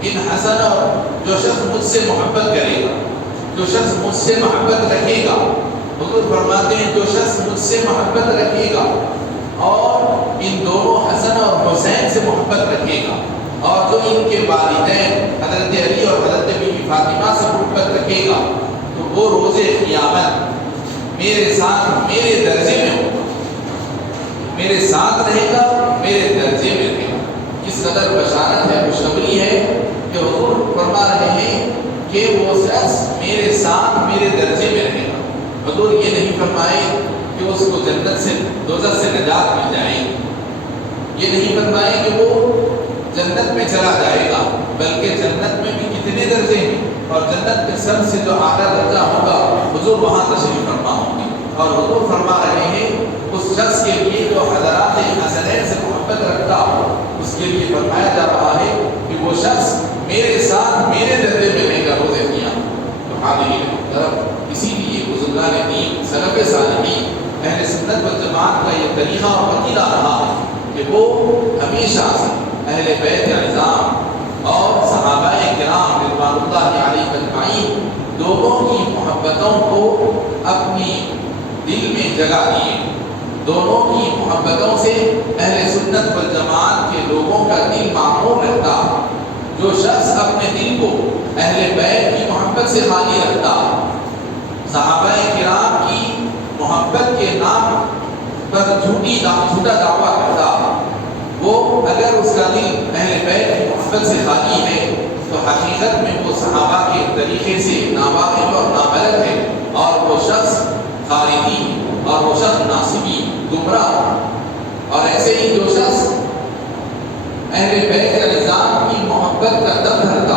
ان حسن، اور جو شخص مجھ سے محبت کرے گا، جو شخص مجھ سے محبت رکھے گا، حضور فرماتے ہیں جو شخص مجھ سے محبت رکھے گا اور ان دونوں حسن اور حسین سے محبت رکھے گا، اور جو ان کے والدین حضرت علی اور حضرت بی بی فاطمہ سے محبت رکھے گا، تو وہ روز قیامت میرے ساتھ میرے درجے میں ہوگا، میرے ساتھ رہے گا، میرے درجے میں رہے گا. اس قدر بشارت ہے، خوشخبری ہے کہ حضور فرما رہے ہیں کہ وہ شخص میرے ساتھ میرے درجے میں رہے گا. حضور یہ نہیں فرمائے کہ اس کو جنت سے دوزخ سے نجات مل جائے گی، یہ نہیں فرمائے کہ وہ جنت میں چلا جائے گا، بلکہ جنت میں بھی کتنے درجے ہیں، اور جنت میں سب سے جو اعلیٰ درجہ ہوگا حضور وہاں تشریف فرما ہوں گے. اور حضور فرما رہے ہیں اس شخص کے لیے جو حضرات حسنین سے محبت رکھتا ہو، اس کے لیے فرمایا جا رہا ہے کہ وہ شخص میرے ساتھ میرے درجے میں رہے گا روز قیامت. تو حاضرین محترم، اسی لیے بزرگان دین سلف صالحین اہل سنت والجماعت کا یہ طریقہ اور عقیدہ رہا ہے کہ وہ ہمیشہ سے اہل بیت عظام اور صحابہ کرام رضوان اللہ علیہ اجمعین دونوں کی محبتوں کو اپنی دل میں جگہ دیے. دونوں کی محبتوں سے اہل سنت والجماعت کے لوگوں کا دل معمور رہتا. جو شخص اپنے دل کو اہل بیت کی محبت سے خالی رکھتا، صحابہ کرام کی محبت کے نام پر جھوٹا دعویٰ کرتا، وہ اگر اس کا دل اہل بیت کی محبت سے خالی ہے تو حقیقت میں وہ صحابہ کے طریقے سے ناواقف اور نابلد ہے، اور وہ شخص خارجی اور وہ شخص ناصبی گمراہ. اور ایسے ہی جو شخص اہل بیت الزام کی محبت کا دم دھرتا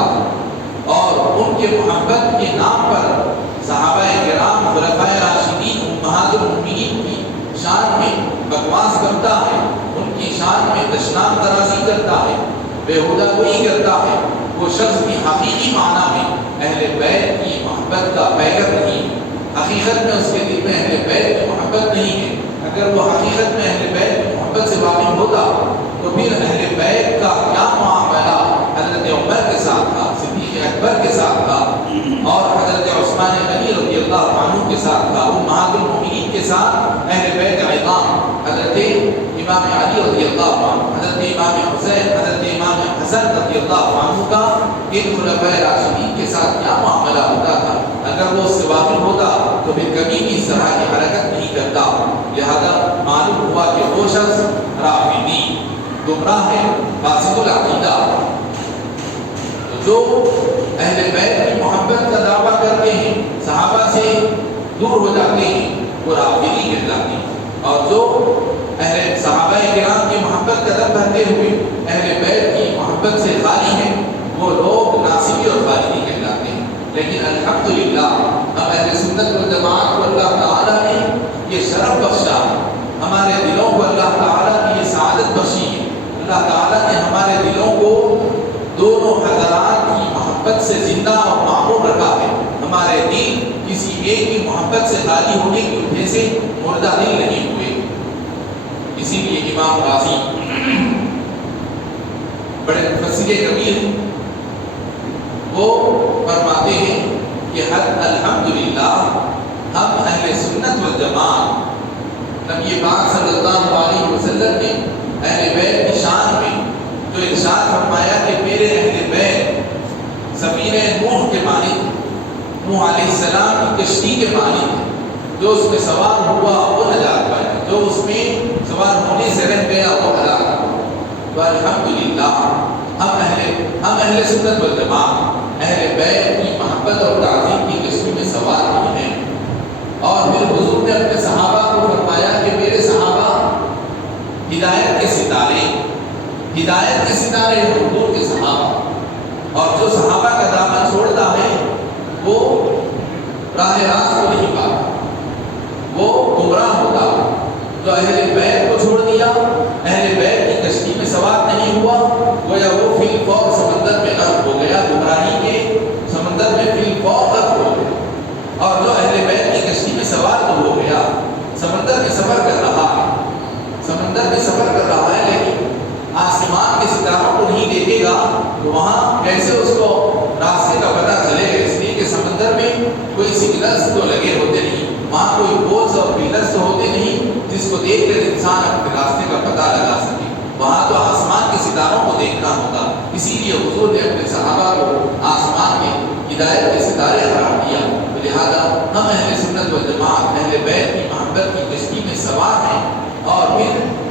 اور ان کے محبت کے نام پر صحابہ کرام خلفائے راشدین امہات المؤمنین کی شان میں بکواس کرتا ہے، ان کی شان میں دشنام درازی کرتا ہے، بےہودہ گوئی کرتا ہے، وہ شخص بھی حقیقی معنی میں اہل بیت کی محبت کا پیکر نہیں ہے. حقیقت میں اس کے دل میں اہل بیت کی محبت نہیں ہے. اگر وہ حقیقت میں اہل بیت کی محبت سے واقف ہوتا تو پھر اہل بیت کا کیا معاملہ حضرت عمر کے ساتھ تھا، صدیق اکبر کے ساتھ تھا، اور حضرت عثمان غنی رضی اللہ عنہ کے ساتھ تھا، امہات المؤمنین کے ساتھ اہل بیت عظام حضرت امام علی رضی اللہ عنہ، حضرت امام حسین، حضرت امام حسن رضی اللہ عنہ کا ان خلفائے راشدین کے ساتھ کیا معاملہ ہوتا تھا. اگر وہ اس سے واقف ہوتا تو پھر کبھی بھی اس طرح کی حرکت نہیں کرتا. لہذا معلوم ہوا کہ وہ شخص رافضی گمراہ ہے، فاسد العقیدہ. جو اہل بیت کی محبت کا دعویٰ کرتے ہیں، صحابہ سے دور ہو جاتے ہیں، وہ رافضی کہلاتے ہیں. اور جو اہل صحابہ کرام کی محبت کا دم بھرتے ہوئے اہل بیت کی محبت سے خالی ہیں، وہ لوگ ناصبی اور خارجی کہلاتے ہیں. لیکن الحمدللہ ہم اہل سنت والجماعت کو اللہ تعالیٰ نے یہ شرف بخشا، ہمارے دلوں کو اللہ تعالیٰ کی یہ سعادت بخشی ہے۔ اللہ تعالیٰ نے ہمارے دلوں کو دونوں حضرات کی محبت سے زندہ اور معمور رکھا ہے۔ ہمارے دل کسی ایک کی محبت سے خالی ہونے کی وجہ سے مردہ دل نہیں ہوئے۔ اسی لیے امام غازی بڑے مفسر کبیر وہ فرماتے ہیں کہ الحمدللہ ہم اہل سنت والجماعت نبی پاک صلی اللہ علیہ وسلم نے اہل بیت کی شان میں جو ارشاد فرمایا کہ میرے اہل بیت سفینہ نوح کے مانند، نوح علیہ السلام کی کشتی کے مانند، جو اس میں سوار ہوا وہ نجات پایا، جو اس میں سوار ہونے سے رہ گیا وہ ہلاک ہوا۔ تو الحمدللہ ہم اہل سنت والجماعت اہل بیت کی محبت اور تعظیم کی کشتی میں سوار ہوئے ہیں۔ اور پھر حضور نے اپنے صحابہ کو فرمایا کہ میرے صحابہ ہدایت کے ستارے ہیں حضور کے صحابہ، اور جو صحابہ کا دامن چھوڑتا ہے وہ راہ راست کو نہیں پاتا، وہ گمراہ ہوتا۔ جو اہل بیت کو چھوڑ دیا، اہل بیت کی کشتی میں سوار نہیں ہوا، گویا وہ فی الفور سمندر میں غرق ہو گیا، گمراہی کے سمندر میں فی الفور غرق ہو گیا۔ اور جو اہل بیت کی کشتی میں سوار تو ہو گیا، سمندر میں سفر کر رہا ہے، لیکن آسمان کے ستاروں کو نہیں دیکھے گا تو وہاں کیسے اس کو راستے کا پتہ چلے گا؟ اس لیے کہ سمندر میں کوئی سگنلز تو لگے ہوتے نہیں، وہاں کوئی پولز اور پلرز تو ہوتے نہیں جس کو دیکھ کر انسان اپنے راستے کا پتہ لگا سکے، وہاں تو آسمان کے ستاروں کو دیکھنا ہوگا۔ اسی لیے حضور نے اپنے صحابہ کو آسمان میں ہدایت کے ستارے قرار دیا۔ لہذا ہم اہل سنت والجماعت اہل بیت کی محبت کی کشتی میں سوار ہیں، اور پھر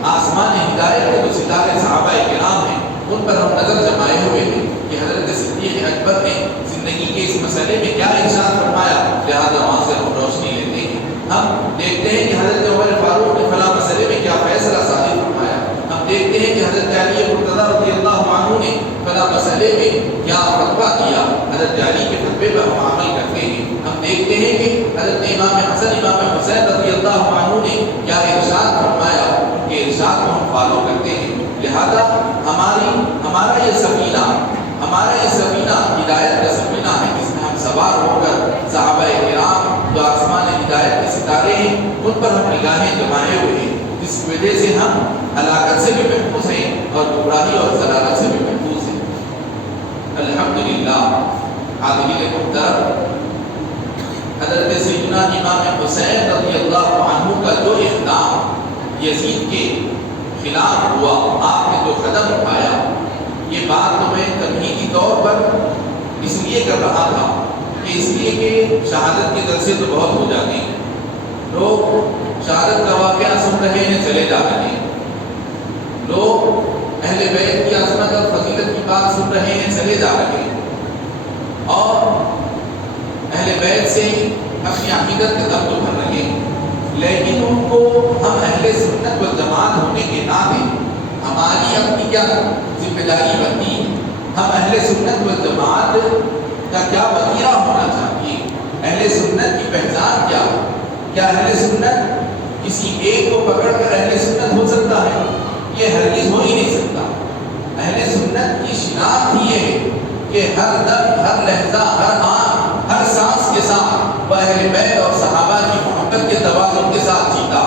آسمان ہدایت کے جو ستارے صحابہ کرام ہیں ان پر ہم نظر جمائے ہوئے ہیں کہ حضرت صدیق اکبر نے زندگی کے اس مسئلے میں کیا ارشاد فرمایا، لہذا وہاں سے ہم روشنی لیتے ہیں۔ ہم دیکھتے ہیں کہ حضرت عمر فاروق نے فلاں مسئلے میں کیا فیصلہ صادر فرمایا، ہم دیکھتے ہیں کہ حضرت علی مرتضیٰ رضی اللہ عنہ نے فلاں مسئلے میں کیا فتویٰ کیا، حضرت علی کے فتوے پر ہم عمل کرتے ہیں۔ ہم دیکھتے ہیں کہ حضرت امام حسن امام حسین رضی اللہ عنہ نے کیا ارشاد فرمایا، ان کے ارشاد کو ہم فالو کرتے ہیں۔ لہذا ہمارا یہ سفینہ ہدایت کا سفینہ ہے، جس میں ہم سوار ہو کر صحابہ کرام جو آسمان ہدایت کے ستارے ہیں ان پر ہم نگاہیں جمائے ہوئے ہیں، جس کی وجہ سے ہم ہلاکت سے بھی محفوظ ہیں اور گمراہی اور ضلالت سے بھی محفوظ ہیں۔ الحمدللہ حاضرین محترم، حضرت سیدنا امام حسین رضی اللہ عنہ کا جو اقدام یزید کے خلاف ہوا، آپ نے جو قدم اٹھایا، یہ بات تو میں تمہیدی طور پر اس لیے کر رہا تھا کہ اس لیے کہ شہادت کے جلسے تو بہت ہو جاتے ہیں، لوگ شہادت کا واقعہ سن رہے ہیں چلے جا رہے ہیں، لوگ اہل بیت کی عظمت اور فضیلت کی بات سن رہے ہیں چلے جا رہے ہیں، اور اہل بیت سے اپنی عقیدت کا دم تو بھر رہے ہیں، لیکن ان کو ہم اہل سنت والجماعت ہونے کے ناطے ہماری اپنی کیا ذمہ داری بنتی ہے، ہم اہل سنت والجماعت کا کیا وتیرہ ہونا چاہیے، اہل سنت کی پہچان کیا ہے، کیا اہل سنت کسی ایک کو پکڑ کر اہل سنت ہو سکتا ہے؟ یہ ہرگز ہو ہی نہیں سکتا۔ اہل سنت کی شناخت ہی ہے کہ ہر دم، ہر لہجہ، ہر آن، ہر سانس کے ساتھ وہ اہل بیت اور صحابہ کی محبت کے توازن کے ساتھ جیتا۔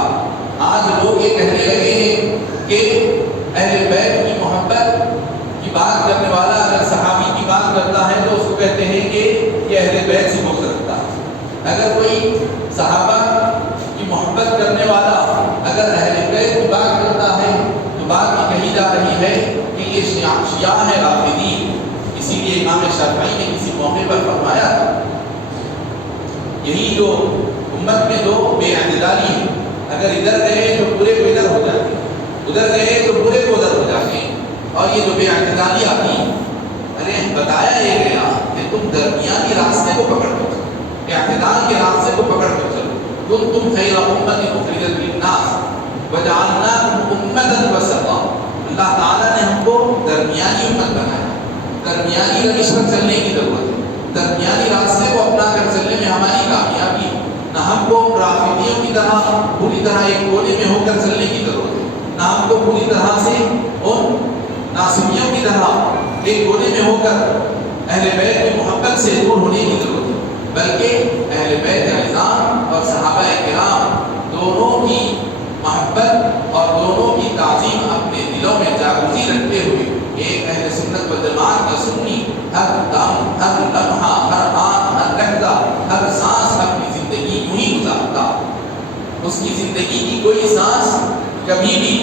آج لوگ یہ کہنے لگے ہیں کہ اہل بیت کی محبت کی بات کرنے والا اگر صحابی کی بات کرتا ہے تو اس کو کہتے ہیں کہ یہ اہل بیت سے بغض رکھتا ہے، اگر کوئی صحابہ کی محبت کرنے والا اگر اہل بیت کی بات کرتا ہے تو بات یہ کہی جا رہی ہے کہ یہ شیعہ ہے رافضی۔ اسی لیے امام شافعی نے کسی موقع پر فرمایا تھا، یہی جو امت میں دو بے اعتدالی ہیں، اگر ادھر گئے تو پورے کو ادھر ہو جاتے ہیں، ادھر گئے تو پورے کو ادھر ہو جاتے ہیں، اور یہ جو بے اعتدالی آتی ہے، ارے بتایا یہ گیا کہ تم درمیانی راستے کو پکڑ کر چلو، اعتدال کے راستے کو پکڑ کر چلو، تم خیر امت اخرجت للناس وجعلناکم امة وسطا۔ اللہ تعالیٰ نے ہم کو درمیانی امت بنایا، درمیانی روش پر چلنے کی ضرورت ہے۔ درمیانی راستے کو اپنا کر چلنے میں ہماری کامیابی، نہ ہم کو رافضیوں کی طرح پوری طرح ایک کونے میں ہو کر چلنے کی ضرورت ہے، نہ ہم کو پوری طرح سے ان ناصبیوں کی طرح ایک کونے میں ہو کر اہل بیت کی محبت سے دور ہونے کی ضرورت ہے، بلکہ اہل بیت نظام اور صحابہ کرام دونوں کی محبت اور دونوں کی تعظیم اپنے دلوں میں جاگزی رکھتے ہوئے ایک اہل سنت و جماعت کا سنی ہر دم، ہر لمحہ، ہر آن، ہر لحظہ، ہر سانس اپنی زندگی یوں ہی گزارتا، اس کی زندگی کی کوئی سانس کبھی بھی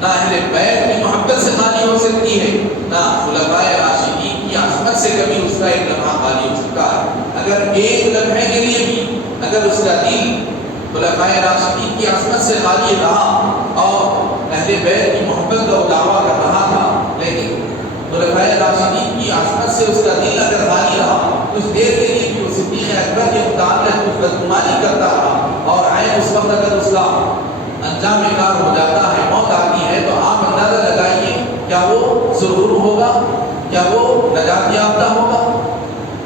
نہ اہل بیت کی محبت سے خالی ہو سکتی ہے، نہ خلفائے راشدین کی عصمت سے کبھی اس کا ایک لمحہ خالی ہو سکتا ہے۔ اگر ایک لمحے کے لیے بھی اگر اس کا دل خلفائے راشدین کی عصمت سے خالی رہا اور اہل بیت کی محبت کا دعویٰ کر رہا تھا، لیکن خلفائے راشدین کی عصمت سے اس کا دل اگر خالی رہا، کچھ دیر کے لیے بھی وہ صدیق اکبر کے متعلق کچھ بدگمانی کرتا رہا، اور عین اس وقت اگر اس کا انجام کار ہو جاتا ہے، موت آتی ہے، تو آپ اندازہ لگائیے کیا وہ سرور ہوگا، کیا وہ نجات یافتہ ہوگا؟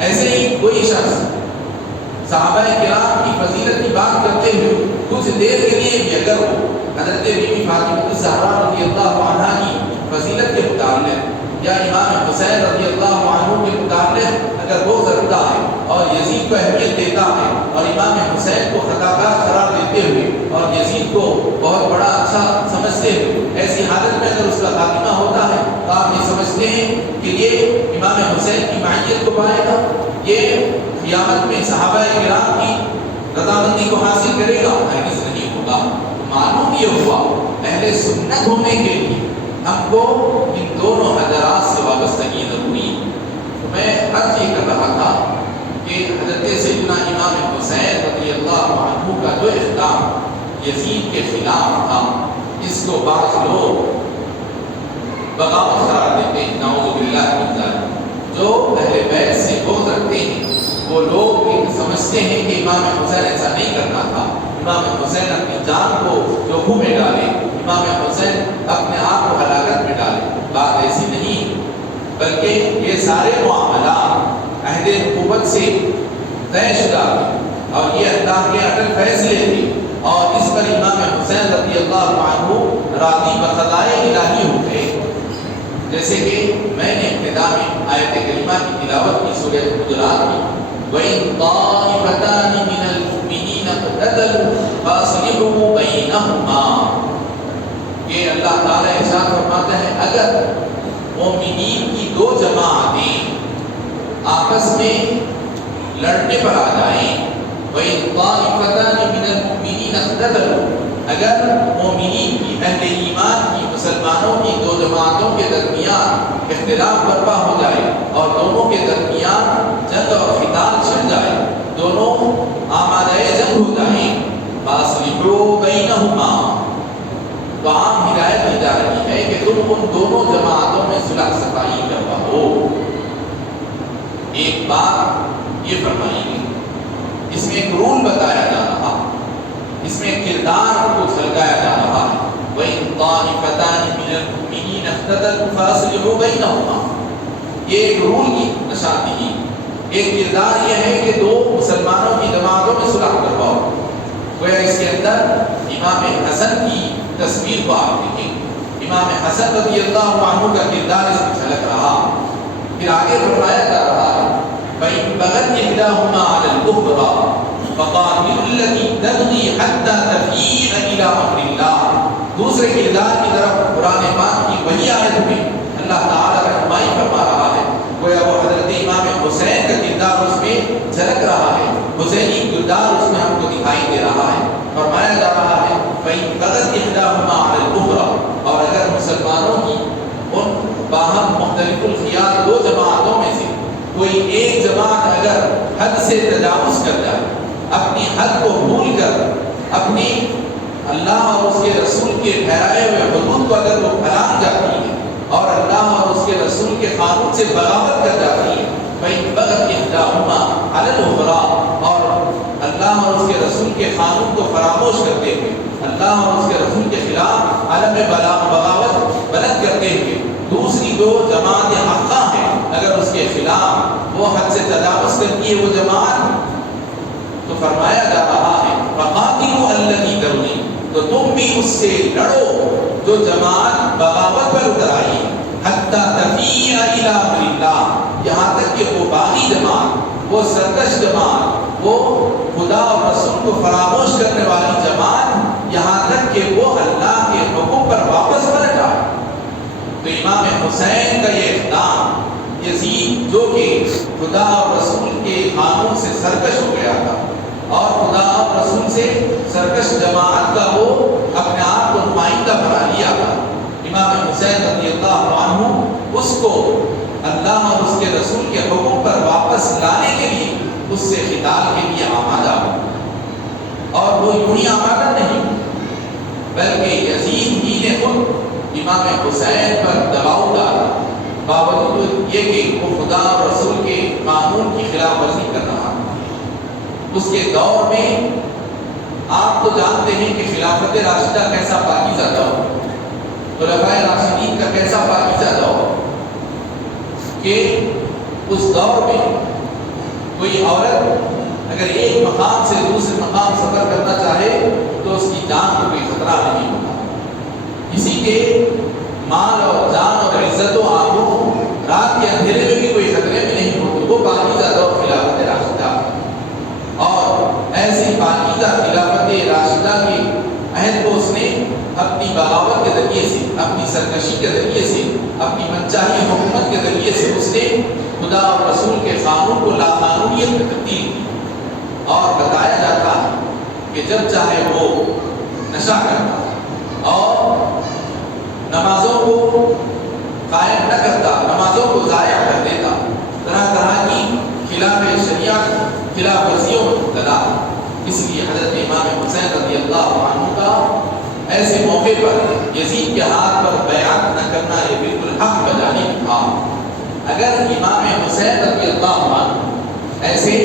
ایسے ہی کوئی شخص صحابہ کرام کی فضیلت کی بات کرتے ہوئے کچھ دیر کے لیے بھی اگر وہ حضرت بی بی فاطمہ الزہرا رضی اللہ عنہا کی فضیلت کے متعلق یا امام حسین رضی اللہ عنہ کے متعلق اگر وہ رکھتا ہے اور یزید کو اہمیت دیتا ہے اور امام حسین کو خطاکار قرار دیتے ہوئے اور یزید کو بہت بڑا اچھا سمجھتے ہوئے ایسی حالت میں اگر اس کا خاتمہ ہوتا ہے تو آپ یہ سمجھتے ہیں کہ یہ امام حسین کی معیت کو پائے گا، یہ قیامت میں صحابہ کرام کی رضامندی کو حاصل کرے گا؟ ہرگز نہیں ہوگا۔ معلوم یہ ہوا اہل سنت ہونے کے لیے ہم کو ان دونوں حضرات سے وابستگی ضروری ہے۔ میں عرض یہ کر رہا تھا کہ حضرت سیدنا امام حسین رضی اللہ عنہ کا جو اقدام یزید کے خلاف تھا، اس کو بعض لوگ بغاوت قرار دیتے ہیں، نعوذ باللہ من ذالک۔ جو اہل بیت سے بغض رکھتے ہیں وہ لوگ سمجھتے ہیں کہ امام حسین ایسا نہیں کرنا تھا، امام حسین اپنی جان کو جوخوں میں ڈالے، امام حسین اپنے آپ کو ہلاکت میں ڈالے۔ بات ایسی نہیں، بلکہ یہ سارے معاملات عہد نبوت سے طے شدہ تھے اور یہ اللہ کے اٹل فیصلے تھے، اور اس پر امام حسین رضی اللہ عنہ راضی بقضائے الہی ہو گئے۔ جیسے کہ میں نے ابتدا میں آیت کریمہ کی تلاوت کی سورہ حجرات کی، وَإِن طَائِفَتَانِ مِنَ الْمُؤْمِنِينَ اقْتَتَلُوا فَأَصْلِحُوا بَيْنَهُمَا، کہ اللہ تعالیٰ ارشاد فرماتا ہے اگر مومنین کی دو جماعتیں آپس میں لڑنے پر آ جائیں، وَإِن طَائِفَتَانِ مِنَ الْمُؤْمِنِينَ اقْتَتَلُوا، اگر مومنین کی اہل ایمان کی مسلمانوں کی دو جماعتوں کے درمیان اختلاف برپا ہو جائے اور دونوں کے درمیان جنگ اور قتال چھڑ جائے، دونوں آمادہ جنگ ہو جائیں، فَأَصْلِحُوا بَيْنَهُمَا، تو عام ہدایت دی جا رہی ہے کہ تم ان دونوں جماعتوں میں صلح صفائی کرواؤ۔ ایک بات یہ فرمائی گئی، اس میں ایک رول بتایا جا رہا، اس میں کردار کو جھلکایا جا رہا ہے۔ وَإِن طَائِفَتَانِ مِنَ الْمُؤْمِنِينَ اقْتَتَلُوا فَأَصْلِحُوا بَيْنَهُمَا، یہ ایک رول کی نشاندہی، ایک کردار یہ ہے کہ دو مسلمانوں کی جماعتوں میں صلح کرواؤ۔ گویا اس کے اندر امام حسن کی تصویر کو آپ دیکھیں، امام حسن رضی اللہ عنہ کا کردار اس میں جھلک رہا۔ پھر آگے فرمایا جا رہا ہے فَإِن بَغَتْ إِحْدَاهُمَا عَلَى الْأُخْرَى فَقَاتِلُوا الَّتِي تَبْغِي حَتَّى تَفِيءَ إِلَى أَمْرِ اللَّهِ۔ دوسرے کردار کی طرف قرآن پاک کی وہی آیت میں اللہ تعالیٰ رہنمائی فرما رہا ہے، گویا وہ حضرت امام حسین کا کردار اس میں جھلک رہا ہے، حسینی کردار اس میں ہم کو دکھائی دے رہا ہے۔ فرمایا جا رہا ہے فَإِن بَغَتْ إِحْدَاهُمَا عَلَى الْأُخْرَى، اور اگر مسلمانوں کی ان باہم مختلف الخیار دو جماعتوں میں سے کوئی ایک جماعت اگر حد سے تجاوز کر جائے، اپنی حد کو بھول کر اپنی اللہ اور اس کے رسول کے ٹھہرائے ہوئے حدود کو اگر وہ پھلانگ جاتی ہے اور اللہ اور اس کے رسول کے قانون سے بغاوت کر جاتی ہے، فَإِن بَغَتْ إِحْدَاهُمَا عَلَى الْأُخْرَى، اور اللہ اور اس کے رسول کے قانون کو فراموش کرتے ہوئے، اللہ اور اس کے رسول کے خلاف علم بغاوت بلند کرتے ہوئے دوسری دو جماعت حقہ ہیں، اگر اس کے خلاف وہ وہ حد سے تجاوز کرتی ہے وہ جماعت، تو فرمایا جا رہا ہے فقاتلوا الذی تبغی، تو تم بھی اس سے لڑو جو جماعت بغاوت پر اتر آئی حتی تفیء الی امر اللہ، یہاں تک کہ وہ باغی جماعت، وہ سرکش جماعت، وہ خدا اور رسول کو فراموش کرنے والی جماعت، یہاں تک کہ وہ اللہ کے حکم پر واپس پلٹ آئے۔ تو امام حسین کا یہ اقدام، یزید جو کہ خدا اور رسول کے قانون سے سرکش ہو گیا تھا اور خدا اور رسول سے سرکش جماعت کا وہ اپنے آپ کو نمائندہ بنا لیا تھا، امام حسین رضی اللہ عنہ اس کو اللہ اور اس کے رسول کے حکم پر واپس لانے کے لیے اس سے قتال کے لیے آمادہ ہو، اور وہ یوں ہی آمادہ نہیں بلکہ یزید ہی نے خود امام حسین پر دباؤ ڈالا، باوجود یہ کہ وہ خدا اور رسول کے قانون کی خلاف ورزی کر رہا تھا۔ اس کے دور میں آپ تو جانتے ہیں کہ خلافت راشدہ کیسا پاکیزہ دور، خلفائے راشدین کا کیسا پاکیزہ دور، کہ اس دور میں کوئی عورت اگر ایک مقام سے دوسرے مقام سفر کرنا چاہے تو اس کی جان کو کوئی خطرہ نہیں ہوتا، کسی کے مال اور جان اور عزت و آبرو رات کے اندھیرے میں بھی کوئی خطرے میں نہیں ہوتی، وہ پاکیزہ دور خلافت راشدہ، اور ایسی پاکیزہ خلافت راشدہ کے عہد کو اس نے اپنی بغاوت کے ذریعے سے، اپنی سرکشی کے ذریعے سے، اپنی منچاہی حکومت کے ذریعے سے اس نے خدا اور رسول کے قانون کو لاقانونیت میں تبدیل کی، اور بتایا جاتا ہے کہ جب چاہے وہ نشہ کرتا اور نمازوں کو قائم نہ کرتا، نمازوں کو ضائع کر دیتا، طرح طرح کی خلاف شریعت خلاف ورزیوں میں مبتلا۔ اس لیے حضرت امام حسین رضی اللہ عنہ کا ایسے موقع پر یزید کے ہاتھ پر بیعت نہ کرنا یہ بالکل حق بجانب تھا۔ اگر امام حسین رضی اللہ عنہ ایسے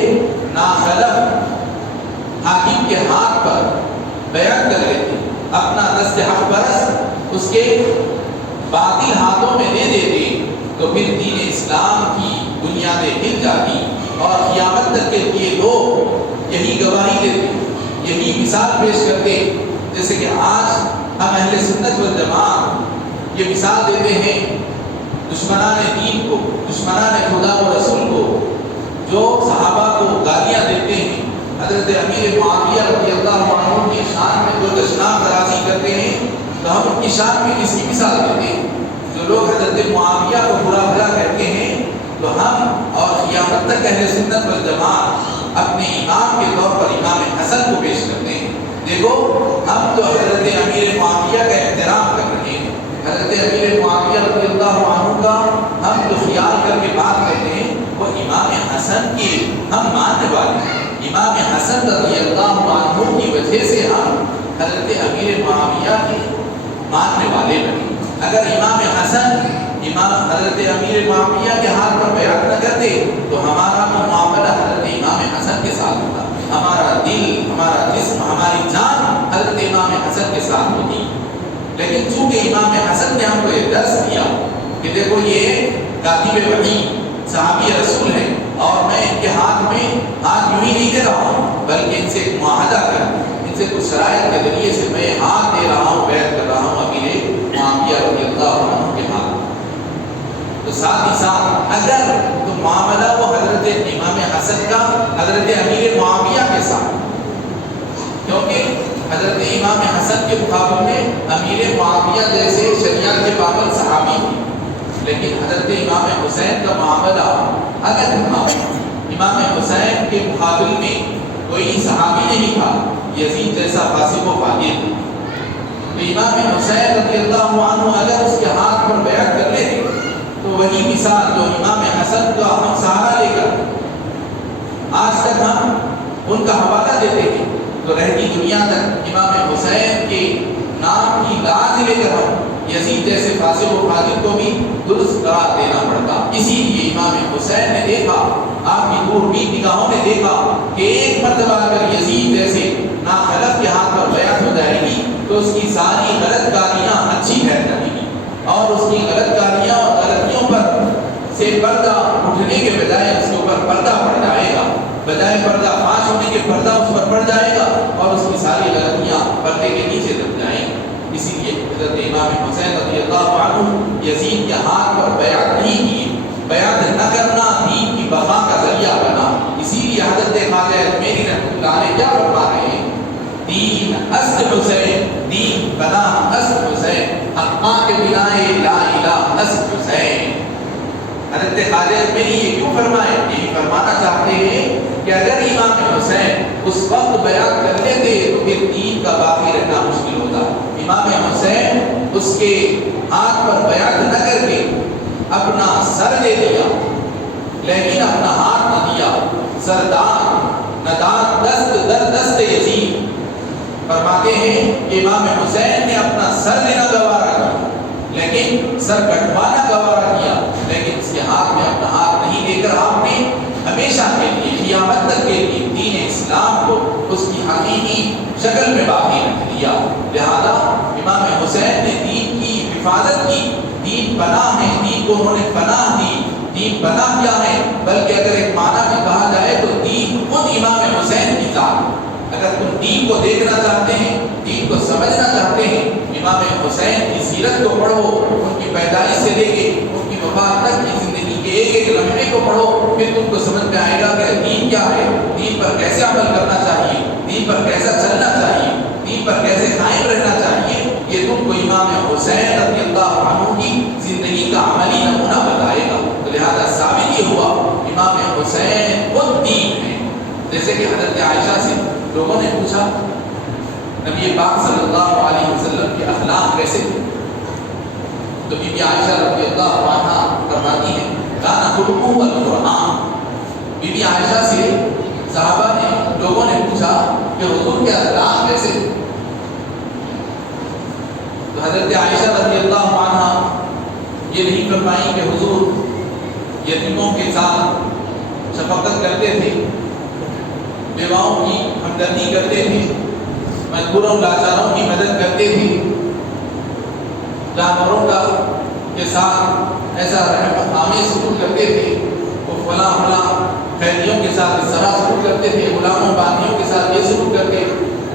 ناخلف حاکم کے ہاتھ پر بیعت کر لیتے، اپنا دست حق پرست اس کے باطل ہاتھوں میں دے دیتے، تو پھر دین اسلام کی بنیادیں ہل جاتی اور قیامت تک کے لیے لوگ یہی گواہی دیتے، یہی مثال پیش کرتے، جیسے کہ آج ہم اہل سنت والجماعت یہ مثال دیتے ہیں دشمنان دین کو، دشمنان خدا و رسول کو، جو صحابہ کو گالیاں دیتے ہیں، حضرت امیر معاویہ رضی اللہ عنہ کی شان میں جو دشنام درازی کرتے ہیں، تو ہم ان کی شان میں کس کی مثال دیتے ہیں؟ جو لوگ حضرت معاویہ کو برا بھلا کہتے ہیں، تو ہم اور قیامت تک اہل سنت والجماعت اپنے امام کے طور پر امام حسن کو پیش کرتے ہیں۔ دیکھو ہم تو حضرت امیر معاویہ کا احترام کر رہے ہیں، حضرت امیر معاویہ رضی اللہ عنہ کا ہم جو خیال کر کے بات کرتے ہیں وہ امام حسن کی ہم ماننے والے ہیں۔ امام حسن رضی اللہ عنہ کی وجہ سے ہم حضرت امیر معاویہ کے ماننے والے بنے۔ اگر امام حسن امام حضرت امیر معاویہ کے ہاتھ پر بیعت نہ کرتے تو ہمارا معاملہ حضرت امام حسن کے ساتھ ہوتا، ہمارا دل، ہمارا جسم، ہماری جان حضرت امام حسن کے ساتھ ہوتی، لیکن چونکہ امام حسن نے ہم کو یہ درس دیا کہ دیکھو یہ کاتب وحی صحابی رسول ہے اور میں ان کے ہاتھ میں ہاتھ یوں ہی نہیں دے رہا ہوں بلکہ ان سے ایک معاہدہ کر، ان سے کچھ شرائط کے ذریعے سے میں ہاتھ دے رہا ہوں، بیعت کر رہا ہوں امیر معاویہ رضی اللہ عنہ کے ہاتھ۔ تو ساتھ ہی ساتھ اگر تو معاملہ وہ حضرت امام حسن کا حضرت امیر معاویہ کے ساتھ، کیونکہ حضرت امام حسن کے مقابل میں امیر معاویہ جیسے شریعت کے پابند صحابی تھے، لیکن حضرت امام حسین کا معاملہ الگ تھا۔ امام حسین کے مقابل میں کوئی صحابی نہیں تھا یزید جیسا فاسق و فاجر، تو امام حسین رضی اللہ عنہ اگر اس کے ہاتھ پر بیعت کر لیتے تو وہی مثال جو امام حسن کا ہم سہارا لے کر آج تک ہم ان کا حوالہ دیتے ہیں، تو رہتی دنیا تک امام حسین کے نام کی لاج لے کر ہم یزید جیسے فاسق و فاجر کو بھی درست قرار دینا پڑتا۔ اسی لیے امام حسین نے دیکھا، آپ کی دوربین نگاہوں نے دیکھا کہ ایک مرتبہ اگر یزید جیسے ناخلف کے ہاتھ پر بیعت ہو جائے گی تو اس کی ساری غلط کاریاں اچھی ٹھہر جائیں گی، اور اس کی غلط کاریاں اور غلطیوں پر سے پردہ اٹھنے کے بجائے اس کے اوپر پردہ فاش ہونے کے پردہ اس پر پڑ جائے گا اور اس کی ساری غلطیاں پردے کے نیچے دب جائیں گی۔ اسی لیے حضرت امام حسین رضی اللہ عنہ یزید کے ہاتھ پر بیعت نہیں کی، بیعت نہ کرنا دین کی بقا کا ذریعہ بنا۔ اسی لیے حضرت خواجہ اجمیری رحمۃ اللہ علیہ کیا فرما رہے ہیں، دین اصل حسین، دین بنا اصل حسین، حقا کے بنا لا الہ اصل حسین۔ حضرت خواجہ اجمیری یہ کیوں فرمائے؟ یہی فرمانا چاہتے ہیں کہ اگر امام حسین اس وقت بیعت کر لیتے تو پھر دین کا باقی رہنا مشکل ہوتا۔ امام حسین اس کے ہاتھ پر بیعت نہ کر کے اپنا سر دے دیا، لیکن اپنا ہاتھ نہ دیا۔ سردار ندان دست در دست یزید فرماتے ہیں کہ امام حسین نے اپنا سر دینا گوارا کیا، لیکن سر کٹوانا گوارا کیا، لیکن اس کے ہاتھ میں اپنا ہاتھ نہیں دے کر آپ نے ہمیشہ کے لیے قیامت تک کے لیے دین اسلام کو اس کی حقیقی شکل میں باقی رکھ دیا۔ لہذا امام حسین نے دین کی حفاظت کی، دین پناہ ہے، دین کو انہوں نے پناہ دی، دین پناہ کیا ہے، بلکہ اگر ایک معنی میں کہا جائے تو دین خود امام حسین کی ذات۔ اگر تم دین کو دیکھنا چاہتے ہیں، دین کو سمجھنا چاہتے ہیں، امام حسین کی سیرت کو پڑھو، ان کی پیدائش سے لے کے ان کی وفات تک کی زندگی کے ایک ایک لمحے کو پڑھو، پھر تم کو سمجھ میں آئے گا کہ دین کیا ہے، دین پر کیسے عمل کرنا چاہیے، دین پر کیسا چلنا چاہیے، دین پر کیسے قائم رہنا چاہیے۔ یہ تم کو امام حسین رضی اللہ عنہ کی زندگی کا عملی نمونہ بتائے گا۔ تو لہذا ثابت یہ ہوا امام حسین خود دین ہے۔ جیسے کہ حضرت عائشہ سے لوگوں نے پوچھا نبی پاک صلی اللہ علیہ وسلم کے اخلاق کیسے تھے، تو بی بی عائشہ رضی اللہ عنہا فرماتی ہیں کانا خلقہ القرآن۔ بی بی عائشہ سے صحابہ نے لوگوں نے پوچھا کہ حضور کے اخلاق کیسے تھے، تو حضرت عائشہ رضی اللہ عنہا یہ نہیں فرمائیں کہ حضور یتیموں کے ساتھ شفقت کرتے تھے، بیواؤں کی ہمدردی کرتے تھے، مجبوروں لاچاروں کی مدد کرتے تھے، جانوروں کا کے ساتھ ایسا رحمت آمیز سلوک کرتے تھے، وہ فلاں قیدیوں کے ساتھ اس طرح سلوک کرتے تھے، غلاموں باندیوں کے ساتھ یہ سلوک کرتے،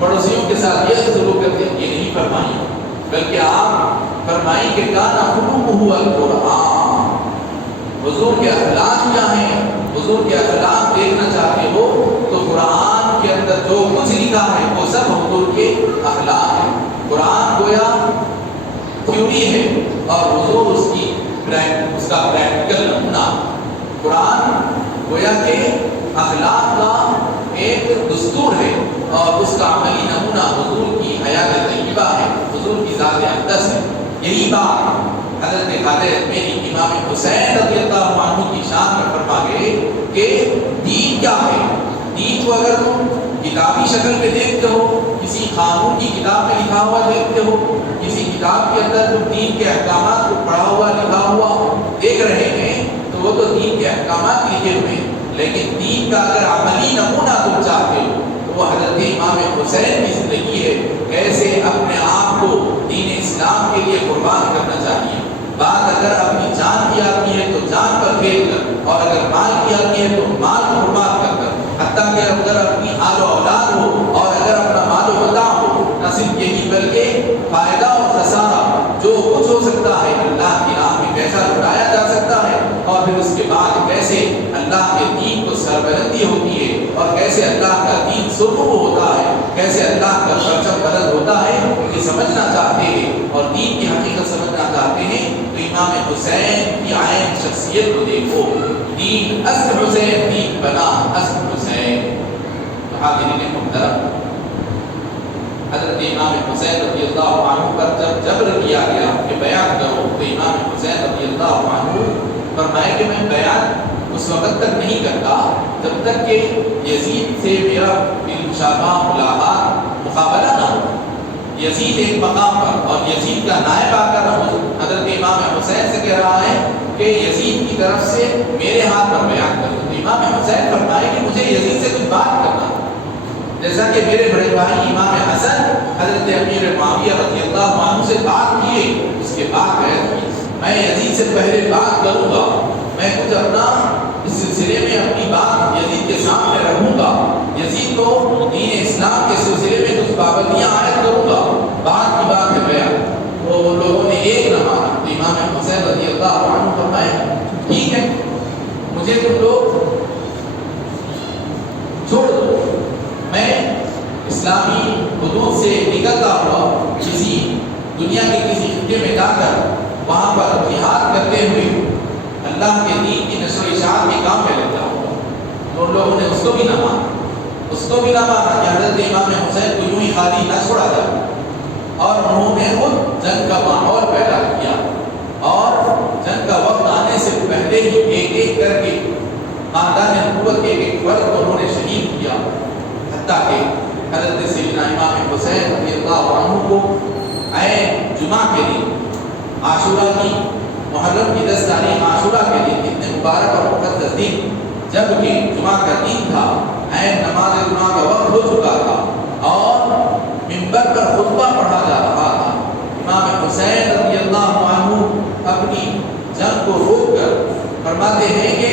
پڑوسیوں کے ساتھ یہ سلوک کرتے، یہ نہیں فرمائی، بلکہ آپ فرمائی کہ کانا خلقہ القرآن۔ حضور کے اخلاق کیا ہیں؟ حضور کے اخلاق دیکھنا چاہتے ہو تو قرآن کے اندر جو کچھ لکھا ہے وہ سب حضور کے اخلاق ہے۔ قرآن گویا تھیوری ہے اور حضور اس کا پریکٹیکل نمونہ۔ قرآن گویا کہ اخلاق کا ایک دستور ہے اور اس کا عملی نمونہ حضور کی حیات طیبہ ہے، حضور کی ذات اقدس ہے۔ یہی بات حضرت خواجہ اجمیری امام حسین رضی اللہ عنہ کی شان میں فرما گئے کہ دین کیا ہے۔ دین کو اگر تم کتابی شکل میں دیکھتے ہو، کسی قانون کی کتاب میں لکھا ہوا دیکھتے ہو، کسی کتاب کے اندر تم دین کے احکامات کو پڑھا ہوا لکھا ہوا دیکھ رہے ہیں تو وہ تو دین کے احکامات لکھے ہوئے ہیں، لیکن دین کا اگر عملی نمونہ تم چاہتے ہو تو وہ حضرت امام حسین کی زندگی ہے، کیسے اپنے آپ کو دین اسلام کے لیے قربان کرنا چاہیے۔ بات اگر اپنی جان کی آتی ہے تو جان پر پھیر کر، اور اگر مال کی آتی ہے تو مال کو قربان کر کر، حتیٰ کہ اگر اپنی آل و اولاد ہو اور اگر اپنا مال و متاع ہو، نہ صرف یہی بلکہ فائدہ اور خسارہ جو کچھ ہو سکتا ہے اللہ کی راہ میں کیسا لٹایا جا سکتا ہے، اور پھر اس کے بعد کیسے اللہ کے دین کو سربلندی ہوتی ہے اور کیسے اللہ کا دین سرخرو ہوتا ہے، کیسے اللہ کا پرچم بلند ہوتا ہے، یہ سمجھنا چاہتے ہیں اور دین کی حقیقت سمجھنا چاہتے ہیں تو امام حسین کی عین شخصیت کو دیکھو۔ دین اصل حسین، دین بنا اصل حسین۔ حاضرین محترم، حضرت امام حسین رضی اللہ عنہ پر جب جبر کیا گیا کہ بیعت کرو تو امام حسین رضی اللہ عنہ فرمائے کہ میں بیعت اس وقت تک نہیں کرتا جب تک کہ یزید سے میرا بالمشابہ ملاقات مقابلہ نہ ہو۔ یزید ایک مقام پر اور یزید کا نائب آ کر حضرت امام حسین سے کہہ رہا ہے کہ یزید کی طرف سے میرے ہاتھ پر بیعت کر دو، تو امام حسین فرمائے کہ مجھے یزید سے کچھ بات کرنا، جیسا کہ میرے بڑے بھائی امام حسن حضرت امیر معاویہ رضی اللہ عنہ سے بات کیے، اس کے بعد میں یزید سے پہلے بات کروں گا، میں کچھ اپنا اس سلسلے میں اپنی بات یزید کے سامنے رکھوں گا، اسلام کے سلسلے میں کچھ پابندیاں عائد کروں گا، بات کی بات ہے گیا تو ان لوگوں نے ایک نہ مانا۔ تو امام حسین رضی اللہ عنہ فرمائے ٹھیک ہے مجھے تم لوگ چھوڑ دو، میں اسلامی حدود سے نکلتا ہوا کسی دنیا کے کسی خطے میں جا کر وہاں پر جہاد کرتے ہوئے اللہ کے دین کی نشر و اشاعت کے کام میں لگتا ہوا۔ تو ان لوگوں نے اس کو بھی نہ مانا، اس کو بھی نہ مانا کہ حضرت امام حسین کو یوں ہی خالی نہ چھوڑا جائے، اور انہوں نے خود جنگ کا ماحول پیدا کیا اور جنگ کا وقت آنے سے پہلے ہی ایک ایک کر کے خاندان نبوت کے ایک ایک فرد کو انہوں نے شہید کیا، حتیٰ کہ حضرت سیدنا امام حسین رضی اللہ عنہ کو عین جمعہ کے دن عاشورہ کی محرم کی 10 تاریخ عاشورہ کے دن اتنے مبارک اور مقدس دن جب کہ جمعہ کا دن تھا، عین نماز جمعہ کا وقت ہو چکا تھا اور منبر پر خطبہ پڑھا جا رہا تھا، امام حسین رضی اللہ عنہ اپنی جنگ کو روک کر فرماتے ہیں کہ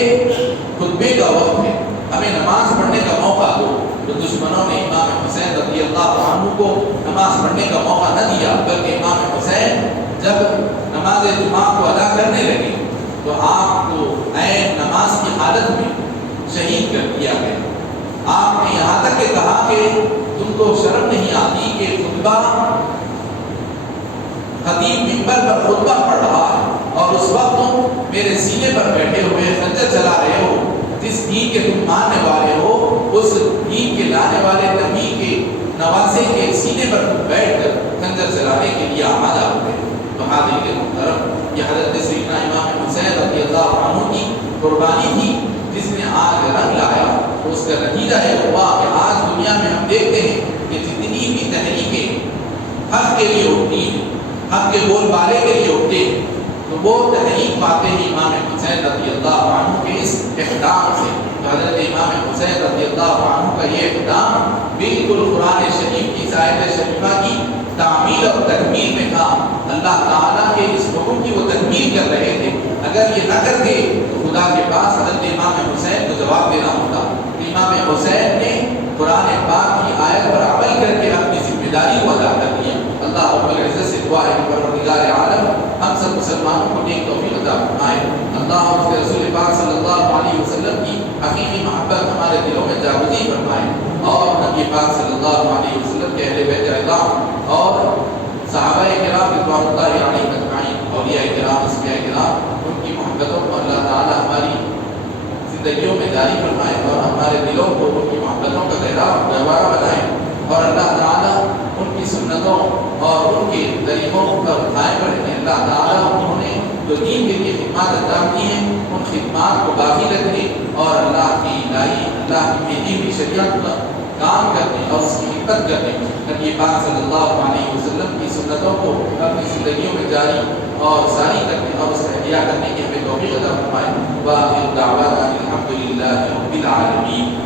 خطبے کا وقت ہے، ہمیں نماز پڑھنے کا موقع دو۔ تو دشمنوں نے امام حسین رضی اللہ عنہ کو نماز پڑھنے کا موقع نہ دیا، بلکہ امام حسین جب نماز جمعہ کو ادا کرنے لگے تو آپ کو عین نماز کی حالت میں شہید کر دیا گیا۔ آپ نے یہاں تک کہ کہا کہ تم کو شرم نہیں آتی کہ خطبہ خطیب منبر پر خطبہ پڑھ رہا ہے اور اس وقت تم میرے سینے پر بیٹھے ہوئے خنجر چلا رہے ہو، جس دین کے تم ماننے والے ہو اس دین کے لانے والے نبی کے نواسے کے سینے پر بیٹھ کر خنجر چلانے کے لیے آمادہ ہو گئے۔ تو حاضرین محترم، یہ حضرت سیدنا امام حسین رضی اللہ عنہ کی قربانی تھی جس نے آج رنگ لایا، تو اس کا نتیجہ ہے ہوا کہ آج دنیا میں ہم دیکھتے ہیں کہ جتنی بھی تحریکیں حق کے لیے اٹھتی ہیں، حق کے بول بالے کے لیے اٹھتے ہیں، تو وہ تحریک پاتے ہیں امام حسین رضی اللہ عنہ کے اس اقدام سے۔ حضرت امام حسین رضی اللہ عنہ کا یہ اقدام بالکل قرآن شریف کی آیت شریفہ کی تعمیل اور تکمیل میں تھا۔ اللہ تعالیٰ کے اس حکم کی وہ تکمیل کر رہے تھے، اگر یہ نہ کرتے تو خدا کے پاس حضرت امام حسین کو جواب دینا ہوتا۔ امام حسین نے قرآن پاک کی آیت پر عمل کر کے اپنی ذمہ داری کو ادا کر دیا۔ اللہ رب العزت سے دعا ہے کہ پروردگار عالم ہم سب مسلمانوں کو نیک توفیق عطا فرمائے۔ اللہ اور اس کے رسول پاک صلی اللہ علیہ وسلم کی حقیقی محبت ہمارے دلوں میں جاگزی فرمائے، اور نبی پاک صلی اللہ علیہ وسلم کے اہل بیت اعظام اور صحابہ کرام رضوان اللہ علیہم اجمعین، اولیاء کرام، اصفیاء کرام، ان کی محبتوں کو اللہ تعالی ہماری زندگیوں میں جاری فرمائے اور ہمارے دلوں کو ان کی محبتوں کا گہوارہ بنائے، اور اللہ تعالی ان کی سنتوں اور ان کے طریقوں پر قائم رکھیں۔ اللہ تعالی انہوں نے جو دین کے لیے خدمات انجام دی ہیں ان خدمات کو باقی رکھنے اور اللہ کی الہی، اللہ کی بھیجی ہوئی شریعت پر کام کرنے اور اس کی خدمت کرنے، نبی پاک صلی اللہ علیہ وسلم کی سنتوں کو اپنی زندگیوں میں جاری اور ساری کرنے اور اس کا احیا کرنے کی ہمیں توفیق عطا فرمائے۔ وآخر دعوانا الحمد للہ رب العالمین۔